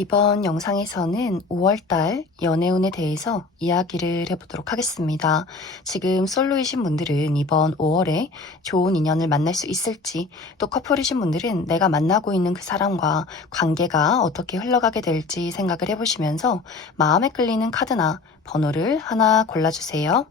이번 영상에서는 5월달 연애운에 대해서 이야기를 해보도록 하겠습니다. 지금 솔로이신 분들은 이번 5월에 좋은 인연을 만날 수 있을지, 또 커플이신 분들은 내가 만나고 있는 그 사람과 관계가 어떻게 흘러가게 될지 생각을 해보시면서 마음에 끌리는 카드나 번호를 하나 골라주세요.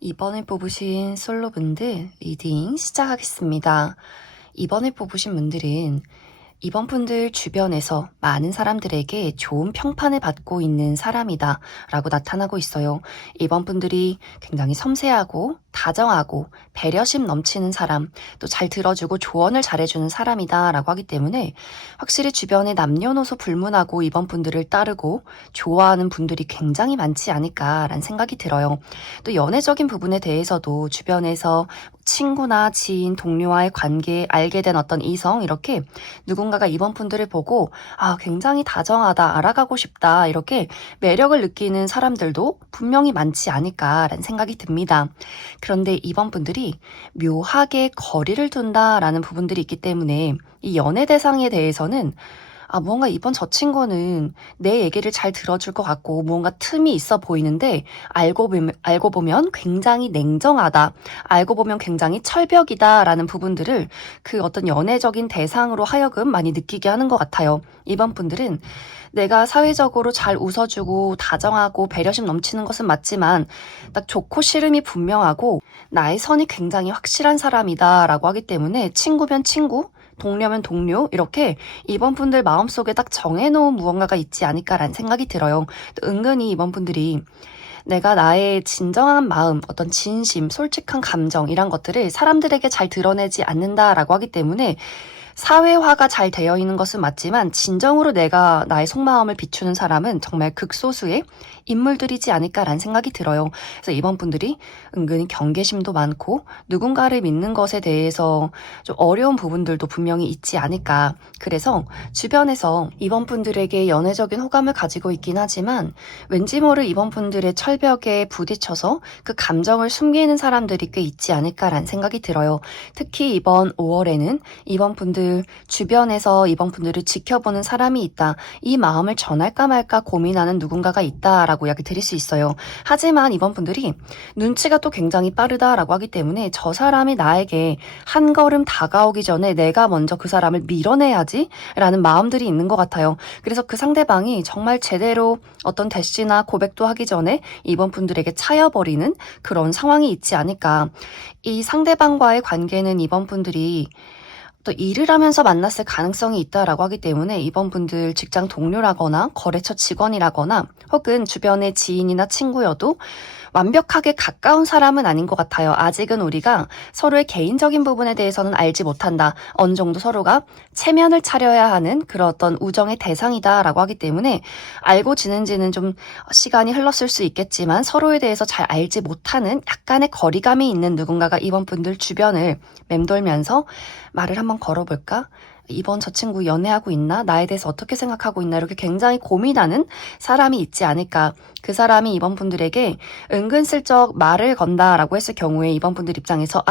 이번에 뽑으신 솔로분들 리딩 시작하겠습니다. 이번에 뽑으신 분들은 이번 분들 주변에서 많은 사람들에게 좋은 평판을 받고 있는 사람이다 라고 나타나고 있어요. 이번 분들이 굉장히 섬세하고 다정하고 배려심 넘치는 사람, 또 잘 들어주고 조언을 잘해주는 사람이다 라고 하기 때문에 확실히 주변에 남녀노소 불문하고 이번 분들을 따르고 좋아하는 분들이 굉장히 많지 않을까라는 생각이 들어요. 또 연애적인 부분에 대해서도 주변에서 친구나 지인, 동료와의 관계에 알게 된 어떤 이성, 이렇게 누군가가 이번 분들을 보고 굉장히 다정하다, 알아가고 싶다, 이렇게 매력을 느끼는 사람들도 분명히 많지 않을까라는 생각이 듭니다. 그런데 이번 분들이 묘하게 거리를 둔다라는 부분들이 있기 때문에 이 연애 대상에 대해서는 뭔가 이번 저 친구는 내 얘기를 잘 들어줄 것 같고 뭔가 틈이 있어 보이는데 알고 보면 굉장히 냉정하다. 알고 보면 굉장히 철벽이다라는 부분들을 그 어떤 연애적인 대상으로 하여금 많이 느끼게 하는 것 같아요. 이번 분들은 내가 사회적으로 잘 웃어주고 다정하고 배려심 넘치는 것은 맞지만 딱 좋고 싫음이 분명하고 나의 선이 굉장히 확실한 사람이다라고 하기 때문에 친구면 친구, 동료면 동료, 이렇게 이번 분들 마음속에 딱 정해놓은 무언가가 있지 않을까라는 생각이 들어요. 또 은근히 이번 분들이 내가 나의 진정한 마음, 어떤 진심, 솔직한 감정, 이런 것들을 사람들에게 잘 드러내지 않는다라고 하기 때문에 사회화가 잘 되어 있는 것은 맞지만 진정으로 내가 나의 속마음을 비추는 사람은 정말 극소수의 인물들이지 않을까라는 생각이 들어요. 그래서 이번 분들이 은근히 경계심도 많고 누군가를 믿는 것에 대해서 좀 어려운 부분들도 분명히 있지 않을까. 그래서 주변에서 이번 분들에게 연애적인 호감을 가지고 있긴 하지만 왠지 모를 이번 분들의 철벽에 부딪혀서 그 감정을 숨기는 사람들이 꽤 있지 않을까라는 생각이 들어요. 특히 이번 5월에는 이번 분들 주변에서 이번 분들을 지켜보는 사람이 있다. 이 마음을 전할까 말까 고민하는 누군가가 있다라고 이야기 드릴 수 있어요. 하지만 이번 분들이 눈치가 또 굉장히 빠르다라고 하기 때문에 저 사람이 나에게 한 걸음 다가오기 전에 내가 먼저 그 사람을 밀어내야지 라는 마음들이 있는 것 같아요. 그래서 그 상대방이 정말 제대로 어떤 대시나 고백도 하기 전에 이번 분들에게 차여버리는 그런 상황이 있지 않을까. 이 상대방과의 관계는 이번 분들이 또 일을 하면서 만났을 가능성이 있다라고 하기 때문에 이번 분들 직장 동료라거나 거래처 직원이라거나 혹은 주변의 지인이나 친구여도 완벽하게 가까운 사람은 아닌 것 같아요. 아직은 우리가 서로의 개인적인 부분에 대해서는 알지 못한다. 어느 정도 서로가 체면을 차려야 하는 그런 어떤 우정의 대상이다라고 하기 때문에 알고 지낸 지는 좀 시간이 흘렀을 수 있겠지만 서로에 대해서 잘 알지 못하는 약간의 거리감이 있는 누군가가 이번 분들 주변을 맴돌면서 말을 한번 걸어볼까? 이번 저 친구 연애하고 있나? 나에 대해서 어떻게 생각하고 있나? 이렇게 굉장히 고민하는 사람이 있지 않을까. 그 사람이 이번 분들에게 은근슬쩍 말을 건다라고 했을 경우에 이번 분들 입장에서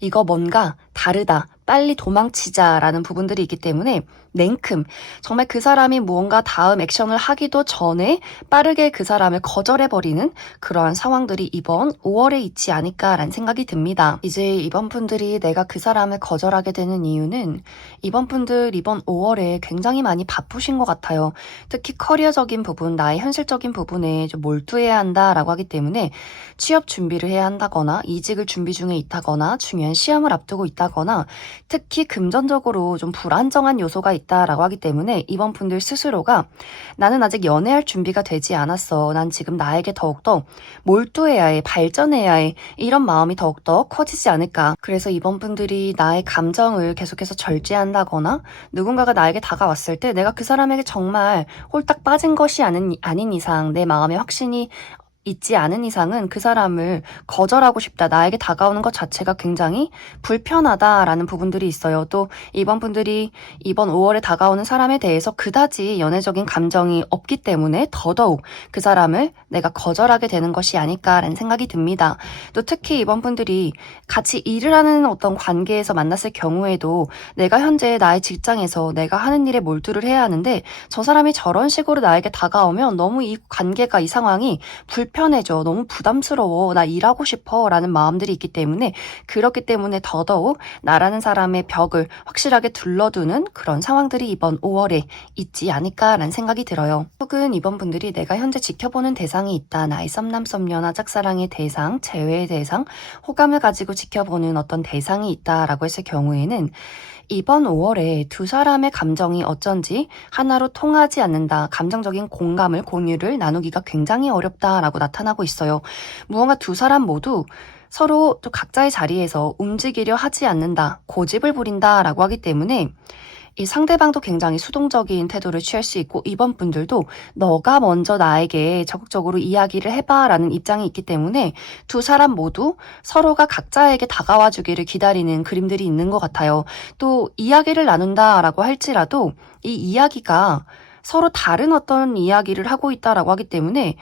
이거 뭔가 다르다. 빨리 도망치자라는 부분들이 있기 때문에 냉큼 정말 그 사람이 무언가 다음 액션을 하기도 전에 빠르게 그 사람을 거절해버리는 그러한 상황들이 이번 5월에 있지 않을까라는 생각이 듭니다. 이제 이번 분들이 내가 그 사람을 거절하게 되는 이유는 이번 분들 이번 5월에 굉장히 많이 바쁘신 것 같아요. 특히 커리어적인 부분, 나의 현실적인 부분에 좀 몰두해야 한다라고 하기 때문에 취업 준비를 해야 한다거나 이직을 준비 중에 있다거나 중요한 시험을 앞두고 있다거나 특히 금전적으로 좀 불안정한 요소가 있다라고 하기 때문에 이번 분들 스스로가 나는 아직 연애할 준비가 되지 않았어. 난 지금 나에게 더욱더 몰두해야 해. 발전해야 해. 이런 마음이 더욱더 커지지 않을까. 그래서 이번 분들이 나의 감정을 계속해서 절제한다거나 누군가가 나에게 다가왔을 때 내가 그 사람에게 정말 홀딱 빠진 것이 아닌 이상 내 마음에 확신이 있지 않은 이상은 그 사람을 거절하고 싶다. 나에게 다가오는 것 자체가 굉장히 불편하다라는 부분들이 있어요. 또 이번 분들이 이번 5월에 다가오는 사람에 대해서 그다지 연애적인 감정이 없기 때문에 더더욱 그 사람을 내가 거절하게 되는 것이 아닐까라는 생각이 듭니다. 또 특히 이번 분들이 같이 일을 하는 어떤 관계에서 만났을 경우에도 내가 현재 나의 직장에서 내가 하는 일에 몰두를 해야 하는데 저 사람이 저런 식으로 나에게 다가오면 너무 이 관계가 이 상황이 불편해져. 너무 부담스러워. 나 일하고 싶어. 라는 마음들이 있기 때문에 그렇기 때문에 더더욱 나라는 사람의 벽을 확실하게 둘러두는 그런 상황들이 이번 5월에 있지 않을까라는 생각이 들어요. 혹은 이번 분들이 내가 현재 지켜보는 대상이 있다. 나의 썸남 썸녀나 짝사랑의 대상, 재회의 대상, 호감을 가지고 지켜보는 어떤 대상이 있다라고 했을 경우에는 이번 5월에 두 사람의 감정이 어쩐지 하나로 통하지 않는다. 감정적인 공감을, 공유를 나누기가 굉장히 어렵다라고 나타나고 있어요. 무언가 두 사람 모두 서로 또 각자의 자리에서 움직이려 하지 않는다. 고집을 부린다라고 하기 때문에 이 상대방도 굉장히 수동적인 태도를 취할 수 있고 이번 분들도 너가 먼저 나에게 적극적으로 이야기를 해봐라는 입장이 있기 때문에 두 사람 모두 서로가 각자에게 다가와 주기를 기다리는 그림들이 있는 것 같아요. 또 이야기를 나눈다라고 할지라도 이 이야기가 서로 다른 어떤 이야기를 하고 있다라고 하기 때문에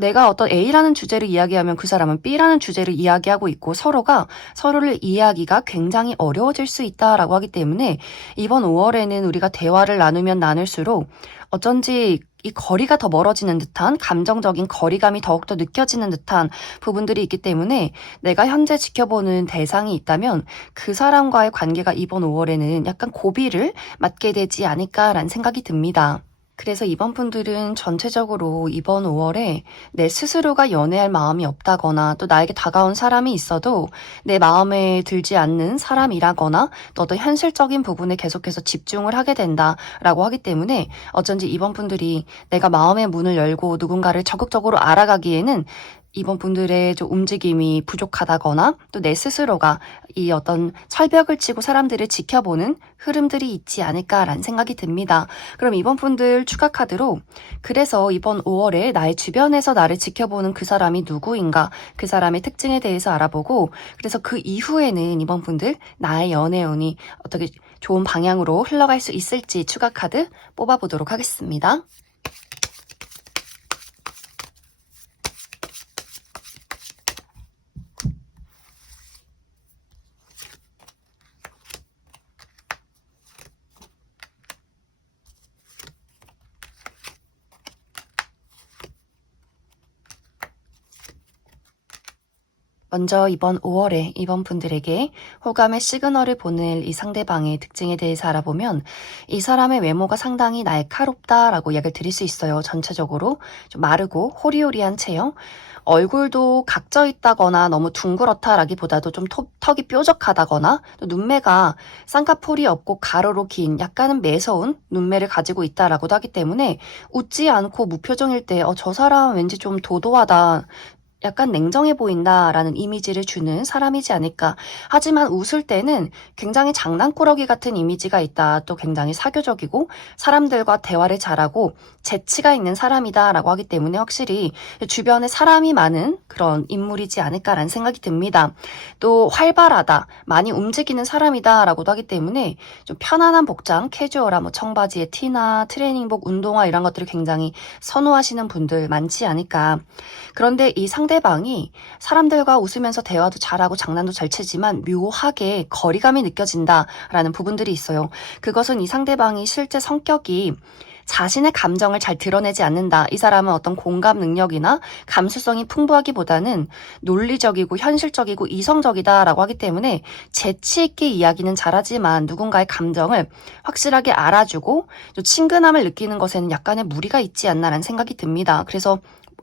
내가 어떤 A라는 주제를 이야기하면 그 사람은 B라는 주제를 이야기하고 있고 서로가 서로를 이해하기가 굉장히 어려워질 수 있다라고 하기 때문에 이번 5월에는 우리가 대화를 나누면 나눌수록 어쩐지 이 거리가 더 멀어지는 듯한 감정적인 거리감이 더욱더 느껴지는 듯한 부분들이 있기 때문에 내가 현재 지켜보는 대상이 있다면 그 사람과의 관계가 이번 5월에는 약간 고비를 맞게 되지 않을까라는 생각이 듭니다. 그래서 이번 분들은 전체적으로 이번 5월에 내 스스로가 연애할 마음이 없다거나 또 나에게 다가온 사람이 있어도 내 마음에 들지 않는 사람이라거나 또 어떤 현실적인 부분에 계속해서 집중을 하게 된다라고 하기 때문에 어쩐지 이번 분들이 내가 마음의 문을 열고 누군가를 적극적으로 알아가기에는 이번 분들의 좀 움직임이 부족하다거나 또 내 스스로가 이 어떤 철벽을 치고 사람들을 지켜보는 흐름들이 있지 않을까라는 생각이 듭니다. 그럼 이번 분들 추가 카드로 그래서 이번 5월에 나의 주변에서 나를 지켜보는 그 사람이 누구인가 그 사람의 특징에 대해서 알아보고 그래서 그 이후에는 이번 분들 나의 연애운이 어떻게 좋은 방향으로 흘러갈 수 있을지 추가 카드 뽑아보도록 하겠습니다. 먼저 이번 5월에 이번 분들에게 호감의 시그널을 보낼 이 상대방의 특징에 대해서 알아보면 이 사람의 외모가 상당히 날카롭다라고 이야기를 드릴 수 있어요. 전체적으로 좀 마르고 호리호리한 체형, 얼굴도 각져 있다거나 너무 둥그렇다라기보다도 좀 턱이 뾰족하다거나 또 눈매가 쌍꺼풀이 없고 가로로 긴 약간은 매서운 눈매를 가지고 있다라고도 하기 때문에 웃지 않고 무표정일 때 저 사람 왠지 좀 도도하다. 약간 냉정해 보인다라는 이미지를 주는 사람이지 않을까. 하지만 웃을 때는 굉장히 장난꾸러기 같은 이미지가 있다. 또 굉장히 사교적이고 사람들과 대화를 잘하고 재치가 있는 사람이다라고 하기 때문에 확실히 주변에 사람이 많은 그런 인물이지 않을까라는 생각이 듭니다. 또 활발하다, 많이 움직이는 사람이다라고도 하기 때문에 좀 편안한 복장, 캐주얼한 뭐 청바지에 티나 트레이닝복, 운동화 이런 것들을 굉장히 선호하시는 분들 많지 않을까. 그런데 이 상대방이 사람들과 웃으면서 대화도 잘하고 장난도 잘 치지만 묘하게 거리감이 느껴진다라는 부분들이 있어요. 그것은 이 상대방이 실제 성격이 자신의 감정을 잘 드러내지 않는다. 이 사람은 어떤 공감 능력이나 감수성이 풍부하기보다는 논리적이고 현실적이고 이성적이다라고 하기 때문에 재치 있게 이야기는 잘하지만 누군가의 감정을 확실하게 알아주고 좀 친근함을 느끼는 것에는 약간의 무리가 있지 않나라는 생각이 듭니다. 그래서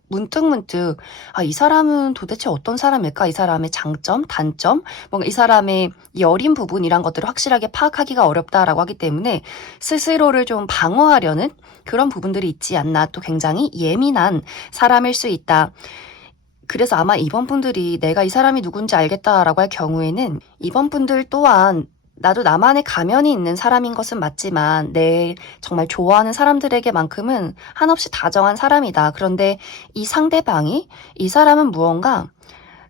문득문득 이 사람은 도대체 어떤 사람일까? 이 사람의 장점, 단점, 뭔가 이 사람의 여린 부분이란 것들을 확실하게 파악하기가 어렵다라고 하기 때문에 스스로를 좀 방어하려는 그런 부분들이 있지 않나. 또 굉장히 예민한 사람일 수 있다. 그래서 아마 이번 분들이 내가 이 사람이 누군지 알겠다라고 할 경우에는 이번 분들 또한 나도 나만의 가면이 있는 사람인 것은 맞지만 내 정말 좋아하는 사람들에게만큼은 한없이 다정한 사람이다. 그런데 이 상대방이 이 사람은 무언가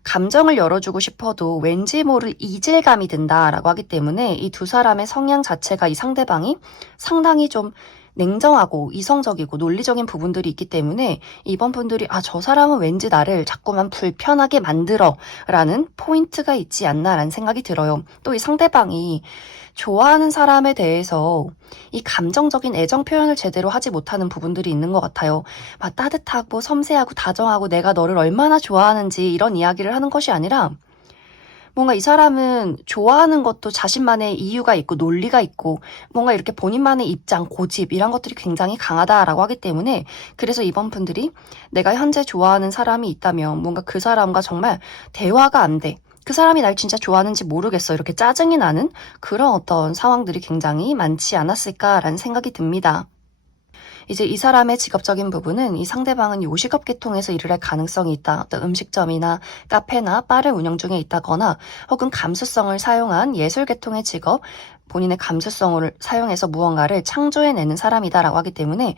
감정을 열어주고 싶어도 왠지 모를 이질감이 든다라고 하기 때문에 이 두 사람의 성향 자체가 이 상대방이 상당히 좀 냉정하고 이성적이고 논리적인 부분들이 있기 때문에 이번 분들이 저 사람은 왠지 나를 자꾸만 불편하게 만들어 라는 포인트가 있지 않나라는 생각이 들어요. 또 이 상대방이 좋아하는 사람에 대해서 이 감정적인 애정 표현을 제대로 하지 못하는 부분들이 있는 것 같아요. 막 따뜻하고 섬세하고 다정하고 내가 너를 얼마나 좋아하는지 이런 이야기를 하는 것이 아니라 뭔가 이 사람은 좋아하는 것도 자신만의 이유가 있고 논리가 있고 뭔가 이렇게 본인만의 입장, 고집 이런 것들이 굉장히 강하다라고 하기 때문에 그래서 이번 분들이 내가 현재 좋아하는 사람이 있다면 뭔가 그 사람과 정말 대화가 안 돼. 그 사람이 날 진짜 좋아하는지 모르겠어. 이렇게 짜증이 나는 그런 어떤 상황들이 굉장히 많지 않았을까라는 생각이 듭니다. 이제 이 사람의 직업적인 부분은 이 상대방은 요식업 계통에서 일을 할 가능성이 있다. 어떤 음식점이나 카페나 바를 운영 중에 있다거나 혹은 감수성을 사용한 예술 계통의 직업, 본인의 감수성을 사용해서 무언가를 창조해내는 사람이다라고 하기 때문에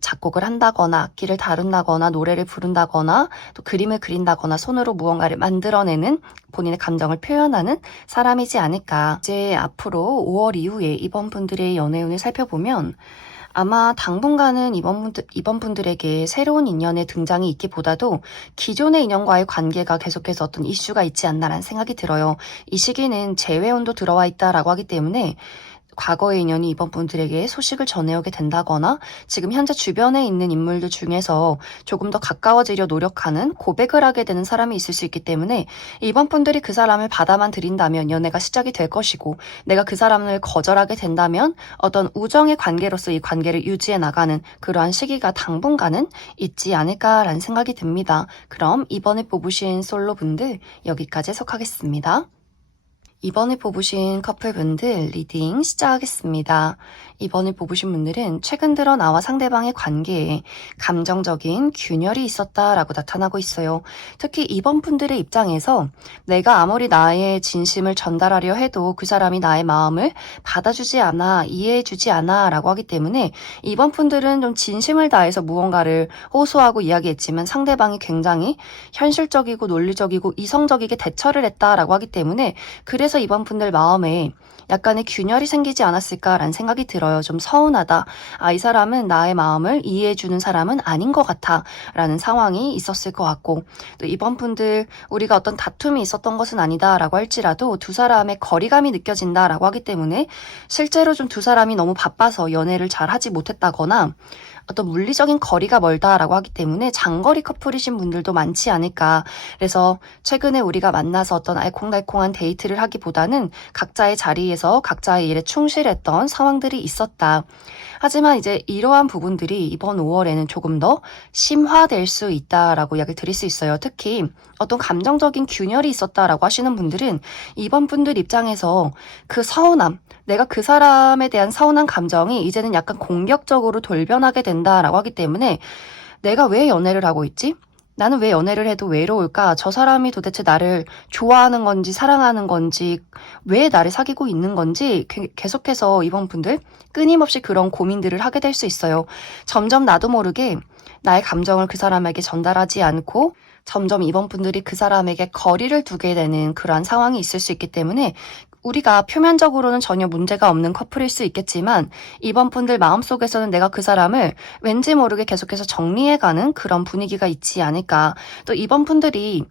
작곡을 한다거나 악기를 다룬다거나 노래를 부른다거나 또 그림을 그린다거나 손으로 무언가를 만들어내는 본인의 감정을 표현하는 사람이지 않을까. 이제 앞으로 5월 이후에 이번 분들의 연애운을 살펴보면 아마 당분간은 이번 분들에게 새로운 인연의 등장이 있기보다도 기존의 인연과의 관계가 계속해서 어떤 이슈가 있지 않나라는 생각이 들어요. 이 시기는 재회운도 들어와 있다라고 하기 때문에 과거의 인연이 이번 분들에게 소식을 전해오게 된다거나 지금 현재 주변에 있는 인물들 중에서 조금 더 가까워지려 노력하는 고백을 하게 되는 사람이 있을 수 있기 때문에 이번 분들이 그 사람을 받아만 들인다면 연애가 시작이 될 것이고 내가 그 사람을 거절하게 된다면 어떤 우정의 관계로서 이 관계를 유지해 나가는 그러한 시기가 당분간은 있지 않을까라는 생각이 듭니다. 그럼 이번에 뽑으신 솔로분들 여기까지 해석하겠습니다. 이번에 뽑으신 커플분들 리딩 시작하겠습니다. 이번에 뽑으신 분들은 최근 들어 나와 상대방의 관계에 감정적인 균열이 있었다라고 나타나고 있어요. 특히 이번 분들의 입장에서 내가 아무리 나의 진심을 전달하려 해도 그 사람이 나의 마음을 받아주지 않아, 이해해주지 않아 라고 하기 때문에 이번 분들은 좀 진심을 다해서 무언가를 호소하고 이야기했지만 상대방이 굉장히 현실적이고 논리적이고 이성적이게 대처를 했다라고 하기 때문에 그래서 이번 분들 마음에 약간의 균열이 생기지 않았을까라는 생각이 들어요. 좀 서운하다. 이 사람은 나의 마음을 이해해주는 사람은 아닌 것 같아. 라는 상황이 있었을 것 같고 또 이번 분들 우리가 어떤 다툼이 있었던 것은 아니다 라고 할지라도 두 사람의 거리감이 느껴진다 라고 하기 때문에 실제로 좀 두 사람이 너무 바빠서 연애를 잘 하지 못했다거나 어떤 물리적인 거리가 멀다라고 하기 때문에 장거리 커플이신 분들도 많지 않을까. 그래서 최근에 우리가 만나서 어떤 알콩달콩한 데이트를 하기보다는 각자의 자리에서 각자의 일에 충실했던 상황들이 있었다. 하지만 이제 이러한 부분들이 이번 5월에는 조금 더 심화될 수 있다라고 이야기를 드릴 수 있어요. 특히 어떤 감정적인 균열이 있었다라고 하시는 분들은 이번 분들 입장에서 그 서운함, 내가 그 사람에 대한 서운한 감정이 이제는 약간 공격적으로 돌변하게 된다라고 하기 때문에 내가 왜 연애를 하고 있지? 나는 왜 연애를 해도 외로울까? 저 사람이 도대체 나를 좋아하는 건지 사랑하는 건지 왜 나를 사귀고 있는 건지 계속해서 이번 분들 끊임없이 그런 고민들을 하게 될 수 있어요. 점점 나도 모르게 나의 감정을 그 사람에게 전달하지 않고 점점 이번 분들이 그 사람에게 거리를 두게 되는 그러한 상황이 있을 수 있기 때문에 우리가 표면적으로는 전혀 문제가 없는 커플일 수 있겠지만 이번 분들 마음속에서는 내가 그 사람을 왠지 모르게 계속해서 정리해가는 그런 분위기가 있지 않을까. 또 이번 분들이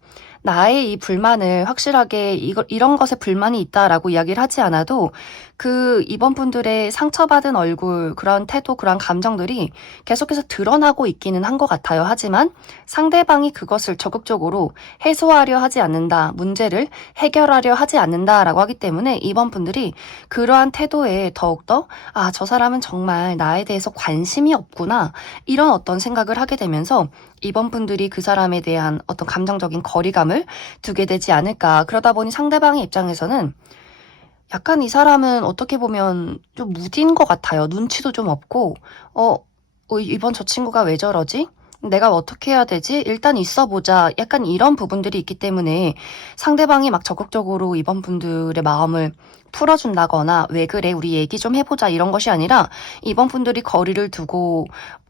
나의 이 불만을 확실하게 이런 것에 불만이 있다라고 이야기를 하지 않아도 그 이번 분들의 상처받은 얼굴, 그런 태도, 그런 감정들이 계속해서 드러나고 있기는 한 것 같아요. 하지만 상대방이 그것을 적극적으로 해소하려 하지 않는다, 문제를 해결하려 하지 않는다라고 하기 때문에 이번 분들이 그러한 태도에 더욱더 저 사람은 정말 나에 대해서 관심이 없구나, 이런 어떤 생각을 하게 되면서 이번 분들이 그 사람에 대한 어떤 감정적인 거리감을 두게 되지 않을까. 그러다 보니 상대방의 입장에서는 약간 이 사람은 어떻게 보면 좀 무딘 것 같아요. 눈치도 좀 없고, 이번 저 친구가 왜 저러지? 내가 어떻게 해야 되지? 일단 있어보자. 약간 이런 부분들이 있기 때문에 상대방이 막 적극적으로 이번 분들의 마음을 풀어준다거나 왜 그래? 우리 얘기 좀 해보자. 이런 것이 아니라 이번 분들이 거리를 두고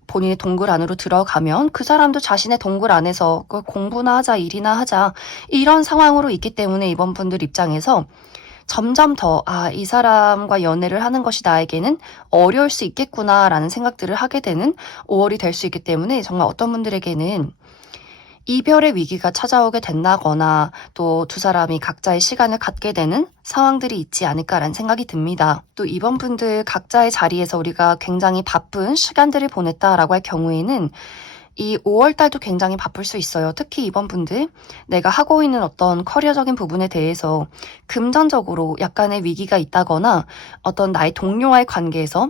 본인의 동굴 안으로 들어가면 그 사람도 자신의 동굴 안에서 공부나 하자, 일이나 하자, 이런 상황으로 있기 때문에 이번 분들 입장에서 점점 더, 이 사람과 연애를 하는 것이 나에게는 어려울 수 있겠구나라는 생각들을 하게 되는 5월이 될 수 있기 때문에 정말 어떤 분들에게는 이별의 위기가 찾아오게 된다거나 또 두 사람이 각자의 시간을 갖게 되는 상황들이 있지 않을까라는 생각이 듭니다. 또 이번 분들 각자의 자리에서 우리가 굉장히 바쁜 시간들을 보냈다라고 할 경우에는 이 5월달도 굉장히 바쁠 수 있어요. 특히 이번 분들 내가 하고 있는 어떤 커리어적인 부분에 대해서 금전적으로 약간의 위기가 있다거나 어떤 나의 동료와의 관계에서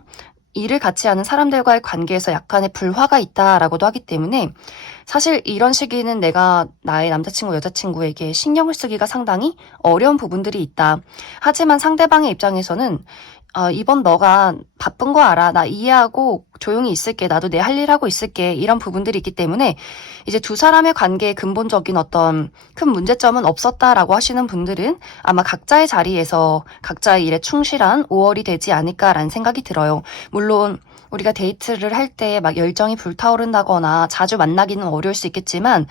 일을 같이 하는 사람들과의 관계에서 약간의 불화가 있다라고도 하기 때문에 사실 이런 시기는 내가 나의 남자친구, 여자친구에게 신경을 쓰기가 상당히 어려운 부분들이 있다. 하지만 상대방의 입장에서는 이번 너가 바쁜 거 알아. 나 이해하고 조용히 있을게. 나도 내 할 일 하고 있을게. 이런 부분들이 있기 때문에 이제 두 사람의 관계에 근본적인 어떤 큰 문제점은 없었다라고 하시는 분들은 아마 각자의 자리에서 각자의 일에 충실한 5월이 되지 않을까라는 생각이 들어요. 물론 우리가 데이트를 할 때 막 열정이 불타오른다거나 자주 만나기는 어려울 수 있겠지만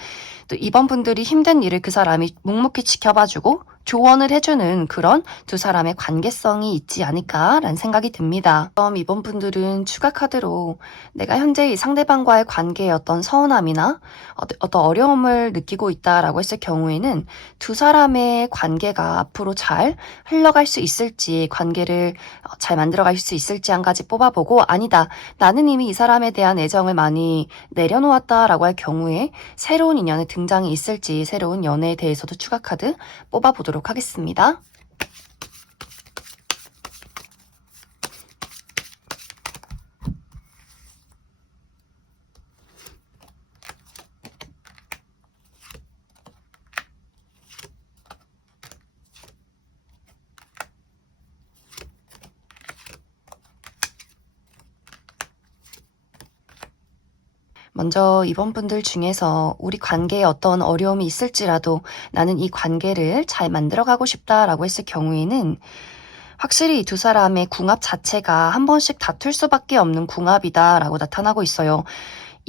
또 이번 분들이 힘든 일을 그 사람이 묵묵히 지켜봐주고 조언을 해주는 그런 두 사람의 관계성이 있지 않을까라는 생각이 듭니다. 그럼 이번 분들은 추가 카드로 내가 현재 이 상대방과의 관계에 어떤 서운함이나 어떤 어려움을 느끼고 있다라고 했을 경우에는 두 사람의 관계가 앞으로 잘 흘러갈 수 있을지, 관계를 잘 만들어갈 수 있을지 한 가지 뽑아보고, 아니다, 나는 이미 이 사람에 대한 애정을 많이 내려놓았다라고 할 경우에 새로운 인연의 등장이 있을지, 새로운 연애에 대해서도 추가 카드 뽑아보도록 하겠습니다. 먼저 이번 분들 중에서 우리 관계에 어떤 어려움이 있을지라도 나는 이 관계를 잘 만들어가고 싶다라고 했을 경우에는 확실히 이 두 사람의 궁합 자체가 한 번씩 다툴 수밖에 없는 궁합이다라고 나타나고 있어요.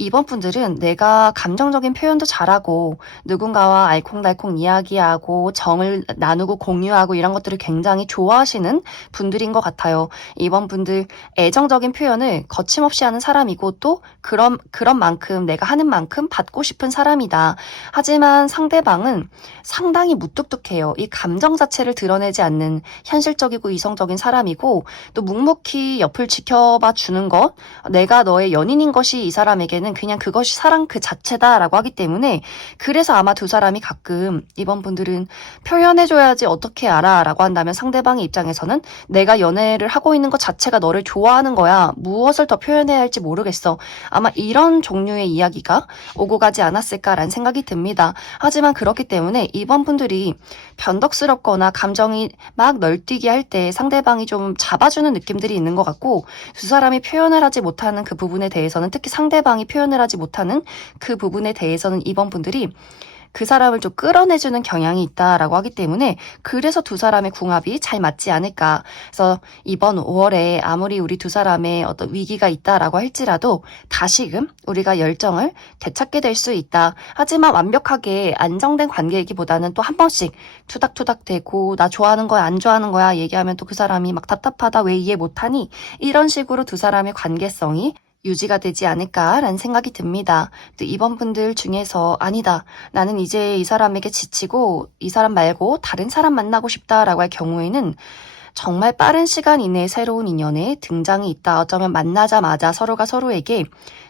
이번 분들은 내가 감정적인 표현도 잘하고 누군가와 알콩달콩 이야기하고 정을 나누고 공유하고 이런 것들을 굉장히 좋아하시는 분들인 것 같아요. 이번 분들 애정적인 표현을 거침없이 하는 사람이고 또 그런 만큼 내가 하는 만큼 받고 싶은 사람이다. 하지만 상대방은 상당히 무뚝뚝해요. 이 감정 자체를 드러내지 않는 현실적이고 이성적인 사람이고 또 묵묵히 옆을 지켜봐 주는 것, 내가 너의 연인인 것이 이 사람에게는 그냥 그것이 사랑 그 자체다라고 하기 때문에 그래서 아마 두 사람이 가끔 이번 분들은 표현해줘야지 어떻게 알아 라고 한다면 상대방의 입장에서는 내가 연애를 하고 있는 것 자체가 너를 좋아하는 거야. 무엇을 더 표현해야 할지 모르겠어. 아마 이런 종류의 이야기가 오고 가지 않았을까라는 생각이 듭니다. 하지만 그렇기 때문에 이번 분들이 변덕스럽거나 감정이 막 널뛰게 할 때 상대방이 좀 잡아주는 느낌들이 있는 것 같고 두 사람이 표현을 하지 못하는 그 부분에 대해서는 특히 상대방이 표현을 하지 못하는 그 부분에 대해서는 이번 분들이 그 사람을 좀 끌어내주는 경향이 있다라고 하기 때문에 그래서 두 사람의 궁합이 잘 맞지 않을까. 그래서 이번 5월에 아무리 우리 두 사람의 어떤 위기가 있다라고 할지라도 다시금 우리가 열정을 되찾게 될 수 있다. 하지만 완벽하게 안정된 관계이기보다는 또 한 번씩 투닥투닥 대고 나 좋아하는 거야 안 좋아하는 거야 얘기하면 또 그 사람이 막 답답하다 왜 이해 못하니 이런 식으로 두 사람의 관계성이 유지가 되지 않을까라는 생각이 듭니다. 또 이번 분들 중에서 아니다. 나는 이제 이 사람에게 지치고 이 사람 말고 다른 사람 만나고 싶다라고 할 경우에는 정말 빠른 시간 이내에 새로운 인연의 등장이 있다. 어쩌면 만나자마자 서로가 서로에게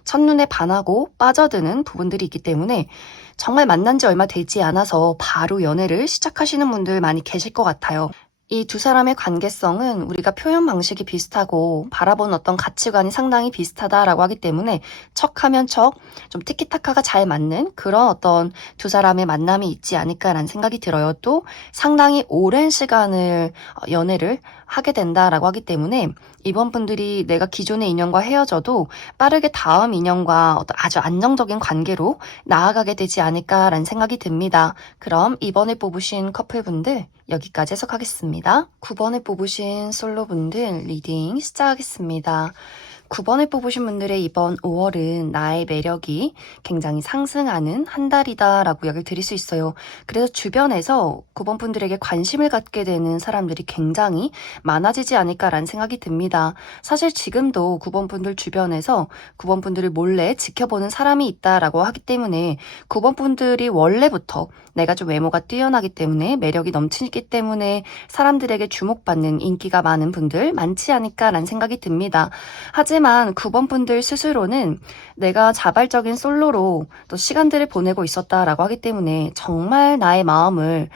첫눈에 반하고 빠져드는 부분들이 있기 때문에 정말 만난 지 얼마 되지 않아서 바로 연애를 시작하시는 분들 많이 계실 것 같아요. 이 두 사람의 관계성은 우리가 표현 방식이 비슷하고 바라보는 어떤 가치관이 상당히 비슷하다라고 하기 때문에 척하면 척, 좀 티키타카가 잘 맞는 그런 어떤 두 사람의 만남이 있지 않을까라는 생각이 들어요. 또 상당히 오랜 시간을 연애를 하게 된다라고 하기 때문에 이번 분들이 내가 기존의 인연과 헤어져도 빠르게 다음 인연과 어떤 아주 안정적인 관계로 나아가게 되지 않을까라는 생각이 듭니다. 그럼 이번에 뽑으신 커플분들 여기까지 해석하겠습니다. 9번에 뽑으신 솔로분들 리딩 시작하겠습니다. 9번을 뽑으신 분들의 이번 5월은 나의 매력이 굉장히 상승하는 한 달이다 라고 이야기를 드릴 수 있어요. 그래서 주변에서 9번 분들에게 관심을 갖게 되는 사람들이 굉장히 많아지지 않을까라는 생각이 듭니다. 사실 지금도 9번 분들 주변에서 9번 분들을 몰래 지켜보는 사람이 있다라고 하기 때문에 9번 분들이 원래부터 내가 좀 외모가 뛰어나기 때문에 매력이 넘치기 때문에 사람들에게 주목받는 인기가 많은 분들 많지 않을까라는 생각이 듭니다. 하지만 9번 분들 스스로는 내가 자발적인 솔로로 또 시간들을 보내고 있었다라고 하기 때문에 정말 나의 마음을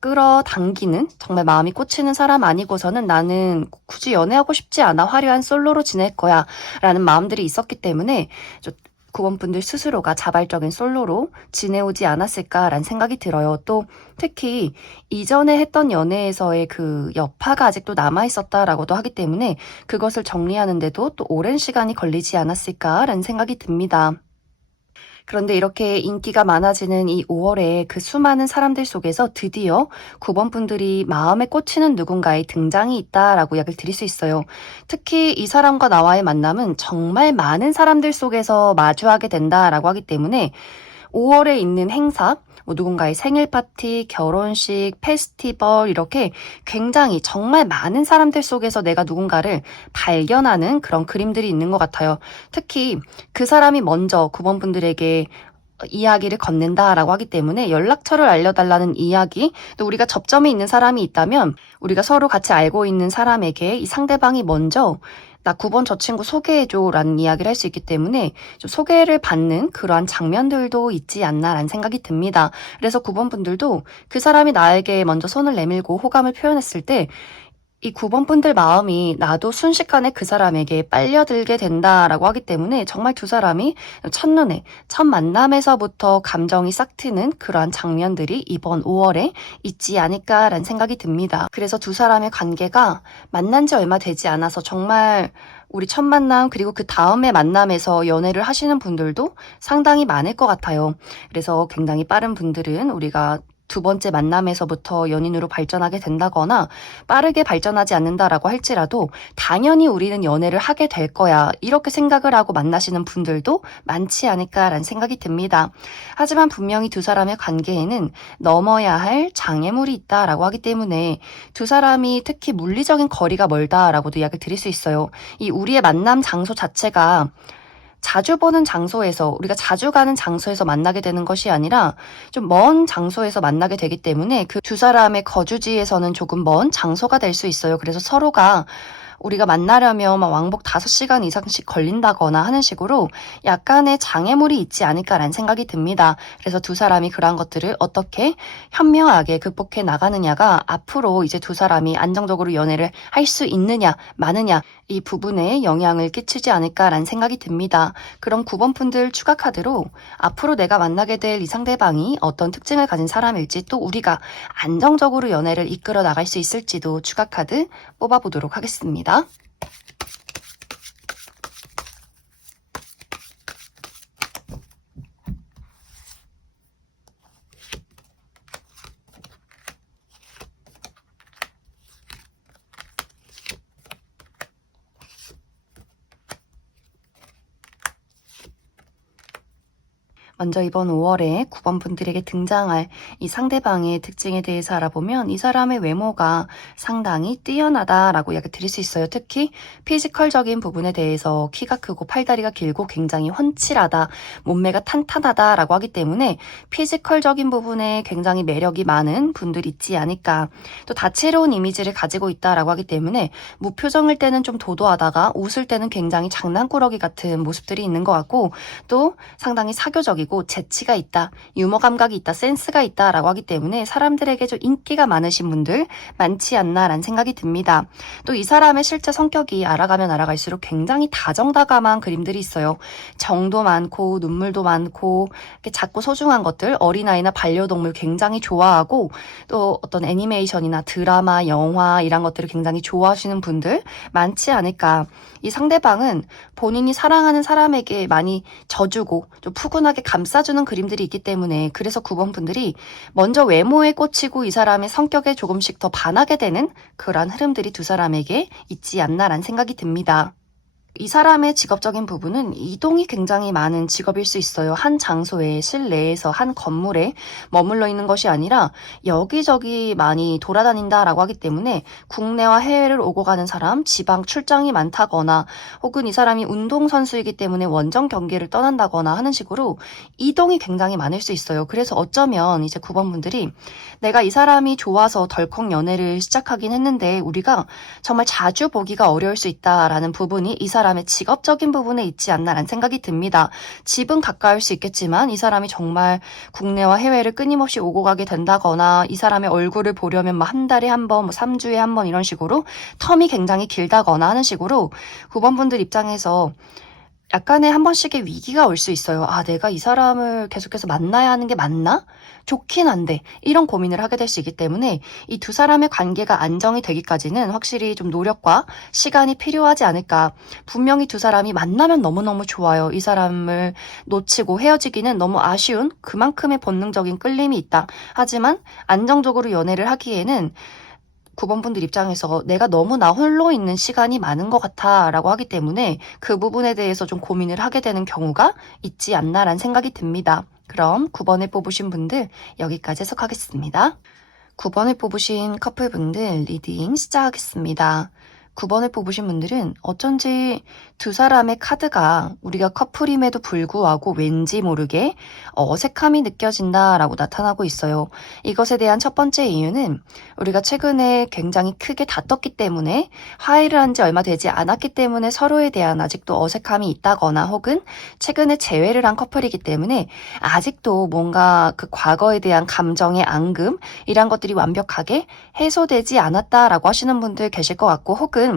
끌어당기는 정말 마음이 꽂히는 사람 아니고서는 나는 굳이 연애하고 싶지 않아 화려한 솔로로 지낼 거야 라는 마음들이 있었기 때문에 9번 분들 스스로가 자발적인 솔로로 지내오지 않았을까라는 생각이 들어요. 또 특히 이전에 했던 연애에서의 그 여파가 아직도 남아있었다라고도 하기 때문에 그것을 정리하는데도 또 오랜 시간이 걸리지 않았을까라는 생각이 듭니다. 그런데 이렇게 인기가 많아지는 이 5월에 그 수많은 사람들 속에서 드디어 9번 분들이 마음에 꽂히는 누군가의 등장이 있다라고 이야기를 드릴 수 있어요. 특히 이 사람과 나와의 만남은 정말 많은 사람들 속에서 마주하게 된다라고 하기 때문에 5월에 있는 행사, 누군가의 생일 파티, 결혼식, 페스티벌 이렇게 굉장히 정말 많은 사람들 속에서 내가 누군가를 발견하는 그런 그림들이 있는 것 같아요. 특히 그 사람이 먼저 9번 분들에게 이야기를 건넨다라고 하기 때문에 연락처를 알려달라는 이야기, 또 우리가 접점이 있는 사람이 있다면 우리가 서로 같이 알고 있는 사람에게 이 상대방이 먼저 나 9번 저 친구 소개해줘 라는 이야기를 할 수 있기 때문에 좀 소개를 받는 그러한 장면들도 있지 않나라는 생각이 듭니다. 그래서 9번 분들도 그 사람이 나에게 먼저 손을 내밀고 호감을 표현했을 때 이 9번 분들 마음이 나도 순식간에 그 사람에게 빨려들게 된다라고 하기 때문에 정말 두 사람이 첫눈에 첫 만남에서부터 감정이 싹 트는 그러한 장면들이 이번 5월에 있지 않을까라는 생각이 듭니다. 그래서 두 사람의 관계가 만난 지 얼마 되지 않아서 정말 우리 첫 만남 그리고 그 다음에 만남에서 연애를 하시는 분들도 상당히 많을 것 같아요. 그래서 굉장히 빠른 분들은 우리가 두 번째 만남에서부터 연인으로 발전하게 된다거나 빠르게 발전하지 않는다라고 할지라도 당연히 우리는 연애를 하게 될 거야 이렇게 생각을 하고 만나시는 분들도 많지 않을까라는 생각이 듭니다. 하지만 분명히 두 사람의 관계에는 넘어야 할 장애물이 있다라고 하기 때문에 두 사람이 특히 물리적인 거리가 멀다라고도 이야기를 드릴 수 있어요. 이 우리의 만남 장소 자체가 자주 보는 장소에서 우리가 자주 가는 장소에서 만나게 되는 것이 아니라 좀 먼 장소에서 만나게 되기 때문에 그 두 사람의 거주지에서는 조금 먼 장소가 될 수 있어요. 그래서 서로가 우리가 만나려면 막 왕복 5시간 이상씩 걸린다거나 하는 식으로 약간의 장애물이 있지 않을까라는 생각이 듭니다. 그래서 두 사람이 그러한 것들을 어떻게 현명하게 극복해 나가느냐가 앞으로 이제 두 사람이 안정적으로 연애를 할 수 있느냐 마느냐 이 부분에 영향을 끼치지 않을까라는 생각이 듭니다. 그럼 9번 분들 추가 카드로 앞으로 내가 만나게 될 이 상대방이 어떤 특징을 가진 사람일지 또 우리가 안정적으로 연애를 이끌어 나갈 수 있을지도 추가 카드 뽑아보도록 하겠습니다. 먼저 이번 5월에 9번 분들에게 등장할 이 상대방의 특징에 대해서 알아보면 이 사람의 외모가 상당히 뛰어나다라고 이야기 드릴 수 있어요. 특히 피지컬적인 부분에 대해서 키가 크고 팔다리가 길고 굉장히 훤칠하다, 몸매가 탄탄하다라고 하기 때문에 피지컬적인 부분에 굉장히 매력이 많은 분들이 있지 않을까. 또 다채로운 이미지를 가지고 있다라고 하기 때문에 무표정일 때는 좀 도도하다가 웃을 때는 굉장히 장난꾸러기 같은 모습들이 있는 것 같고, 또 상당히 사교적이고 재치가 있다, 유머 감각이 있다, 센스가 있다라고 하기 때문에 사람들에게 좀 인기가 많으신 분들 많지 않나라는 생각이 듭니다. 또 이 사람의 실제 성격이 알아가면 알아갈수록 굉장히 다정다감한 그림들이 있어요. 정도 많고 눈물도 많고 이렇게 작고 소중한 것들, 어린아이나 반려동물 굉장히 좋아하고, 또 어떤 애니메이션이나 드라마, 영화 이런 것들을 굉장히 좋아하시는 분들 많지 않을까. 이 상대방은 본인이 사랑하는 사람에게 많이 져주고 좀 푸근하게 감싸주는 그림들이 있기 때문에, 그래서 9번 분들이 먼저 외모에 꽂히고 이 사람의 성격에 조금씩 더 반하게 되는 그러한 흐름들이 두 사람에게 있지 않나라는 생각이 듭니다. 이 사람의 직업적인 부분은 이동이 굉장히 많은 직업일 수 있어요. 한 장소에, 실내에서 한 건물에 머물러 있는 것이 아니라 여기저기 많이 돌아다닌다라고 하기 때문에 국내와 해외를 오고 가는 사람, 지방 출장이 많다거나, 혹은 이 사람이 운동선수이기 때문에 원정 경기를 떠난다거나 하는 식으로 이동이 굉장히 많을 수 있어요. 그래서 어쩌면 이제 9번 분들이 내가 이 사람이 좋아서 덜컥 연애를 시작하긴 했는데 우리가 정말 자주 보기가 어려울 수 있다라는 부분이 이 사람의 직업적인 부분에 있지 않나라는 생각이 듭니다. 집은 가까울 수 있겠지만 이 사람이 정말 국내와 해외를 끊임없이 오고 가게 된다거나, 이 사람의 얼굴을 보려면 뭐 한 달에 한 번, 뭐 3주에 한 번 이런 식으로 텀이 굉장히 길다거나 하는 식으로 9번 분들 입장에서 약간의 한 번씩의 위기가 올 수 있어요. 아, 내가 이 사람을 계속해서 만나야 하는 게 맞나? 좋긴 한데 이런 고민을 하게 될 수 있기 때문에 이 두 사람의 관계가 안정이 되기까지는 확실히 좀 노력과 시간이 필요하지 않을까. 분명히 두 사람이 만나면 너무너무 좋아요. 이 사람을 놓치고 헤어지기는 너무 아쉬운 그만큼의 본능적인 끌림이 있다. 하지만 안정적으로 연애를 하기에는 9번 분들 입장에서 내가 너무 나 홀로 있는 시간이 많은 것 같아 라고 하기 때문에 그 부분에 대해서 좀 고민을 하게 되는 경우가 있지 않나라는 생각이 듭니다. 그럼 9번을 뽑으신 분들 여기까지 해석하겠습니다. 9번을 뽑으신 커플분들 리딩 시작하겠습니다. 9번을 뽑으신 분들은 어쩐지 두 사람의 카드가 우리가 커플임에도 불구하고 왠지 모르게 어색함이 느껴진다라고 나타나고 있어요. 이것에 대한 첫 번째 이유는 우리가 최근에 굉장히 크게 다퉜기 때문에, 화해를 한 지 얼마 되지 않았기 때문에 서로에 대한 아직도 어색함이 있다거나, 혹은 최근에 재회를 한 커플이기 때문에 아직도 뭔가 그 과거에 대한 감정의 앙금 이런 것들이 완벽하게 해소되지 않았다라고 하시는 분들 계실 것 같고, 혹은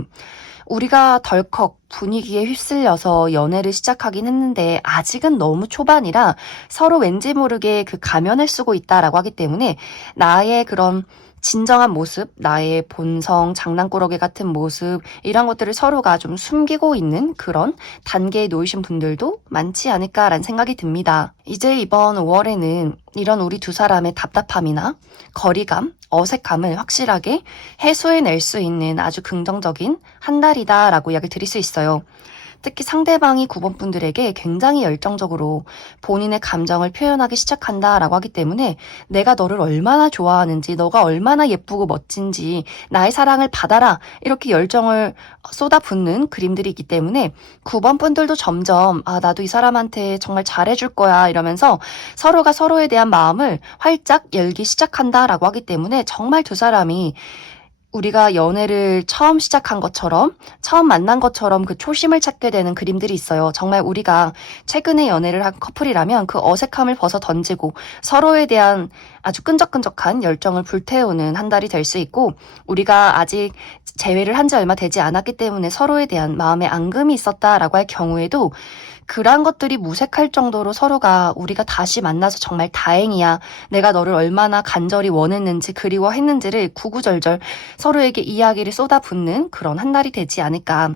우리가 덜컥 분위기에 휩쓸려서 연애를 시작하긴 했는데 아직은 너무 초반이라 서로 왠지 모르게 그 가면을 쓰고 있다라고 하기 때문에 나의 그런 진정한 모습, 나의 본성, 장난꾸러기 같은 모습 이런 것들을 서로가 좀 숨기고 있는 그런 단계에 놓이신 분들도 많지 않을까라는 생각이 듭니다. 이제 이번 5월에는 이런 우리 두 사람의 답답함이나 거리감, 어색함을 확실하게 해소해낼 수 있는 아주 긍정적인 한 달이다라고 이야기를 드릴 수 있어요. 특히 상대방이 9번 분들에게 굉장히 열정적으로 본인의 감정을 표현하기 시작한다라고 하기 때문에 내가 너를 얼마나 좋아하는지, 너가 얼마나 예쁘고 멋진지, 나의 사랑을 받아라 이렇게 열정을 쏟아붓는 그림들이 있기 때문에 9번 분들도 점점 나도 이 사람한테 정말 잘해줄 거야 이러면서 서로가 서로에 대한 마음을 활짝 열기 시작한다라고 하기 때문에 정말 두 사람이 우리가 연애를 처음 시작한 것처럼, 처음 만난 것처럼 그 초심을 찾게 되는 그림들이 있어요. 정말 우리가 최근에 연애를 한 커플이라면 그 어색함을 벗어 던지고 서로에 대한 아주 끈적끈적한 열정을 불태우는 한 달이 될 수 있고, 우리가 아직 재회를 한 지 얼마 되지 않았기 때문에 서로에 대한 마음의 앙금이 있었다라고 할 경우에도 그러한 것들이 무색할 정도로 서로가 우리가 다시 만나서 정말 다행이야, 내가 너를 얼마나 간절히 원했는지 그리워했는지를 구구절절 서로에게 이야기를 쏟아붓는 그런 한 달이 되지 않을까.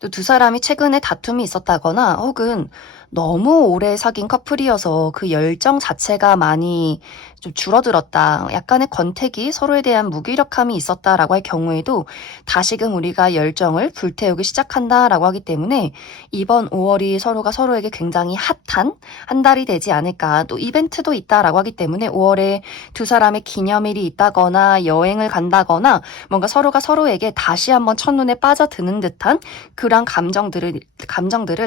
또 두 사람이 최근에 다툼이 있었다거나, 혹은 너무 오래 사귄 커플이어서 그 열정 자체가 많이 좀 줄어들었다. 약간의 권태기, 서로에 대한 무기력함이 있었다라고 할 경우에도 다시금 우리가 열정을 불태우기 시작한다라고 하기 때문에 이번 5월이 서로가 서로에게 굉장히 핫한 한 달이 되지 않을까. 또 이벤트도 있다라고 하기 때문에 5월에 두 사람의 기념일이 있다거나 여행을 간다거나 뭔가 서로가 서로에게 다시 한번 첫눈에 빠져드는 듯한 그런 감정들을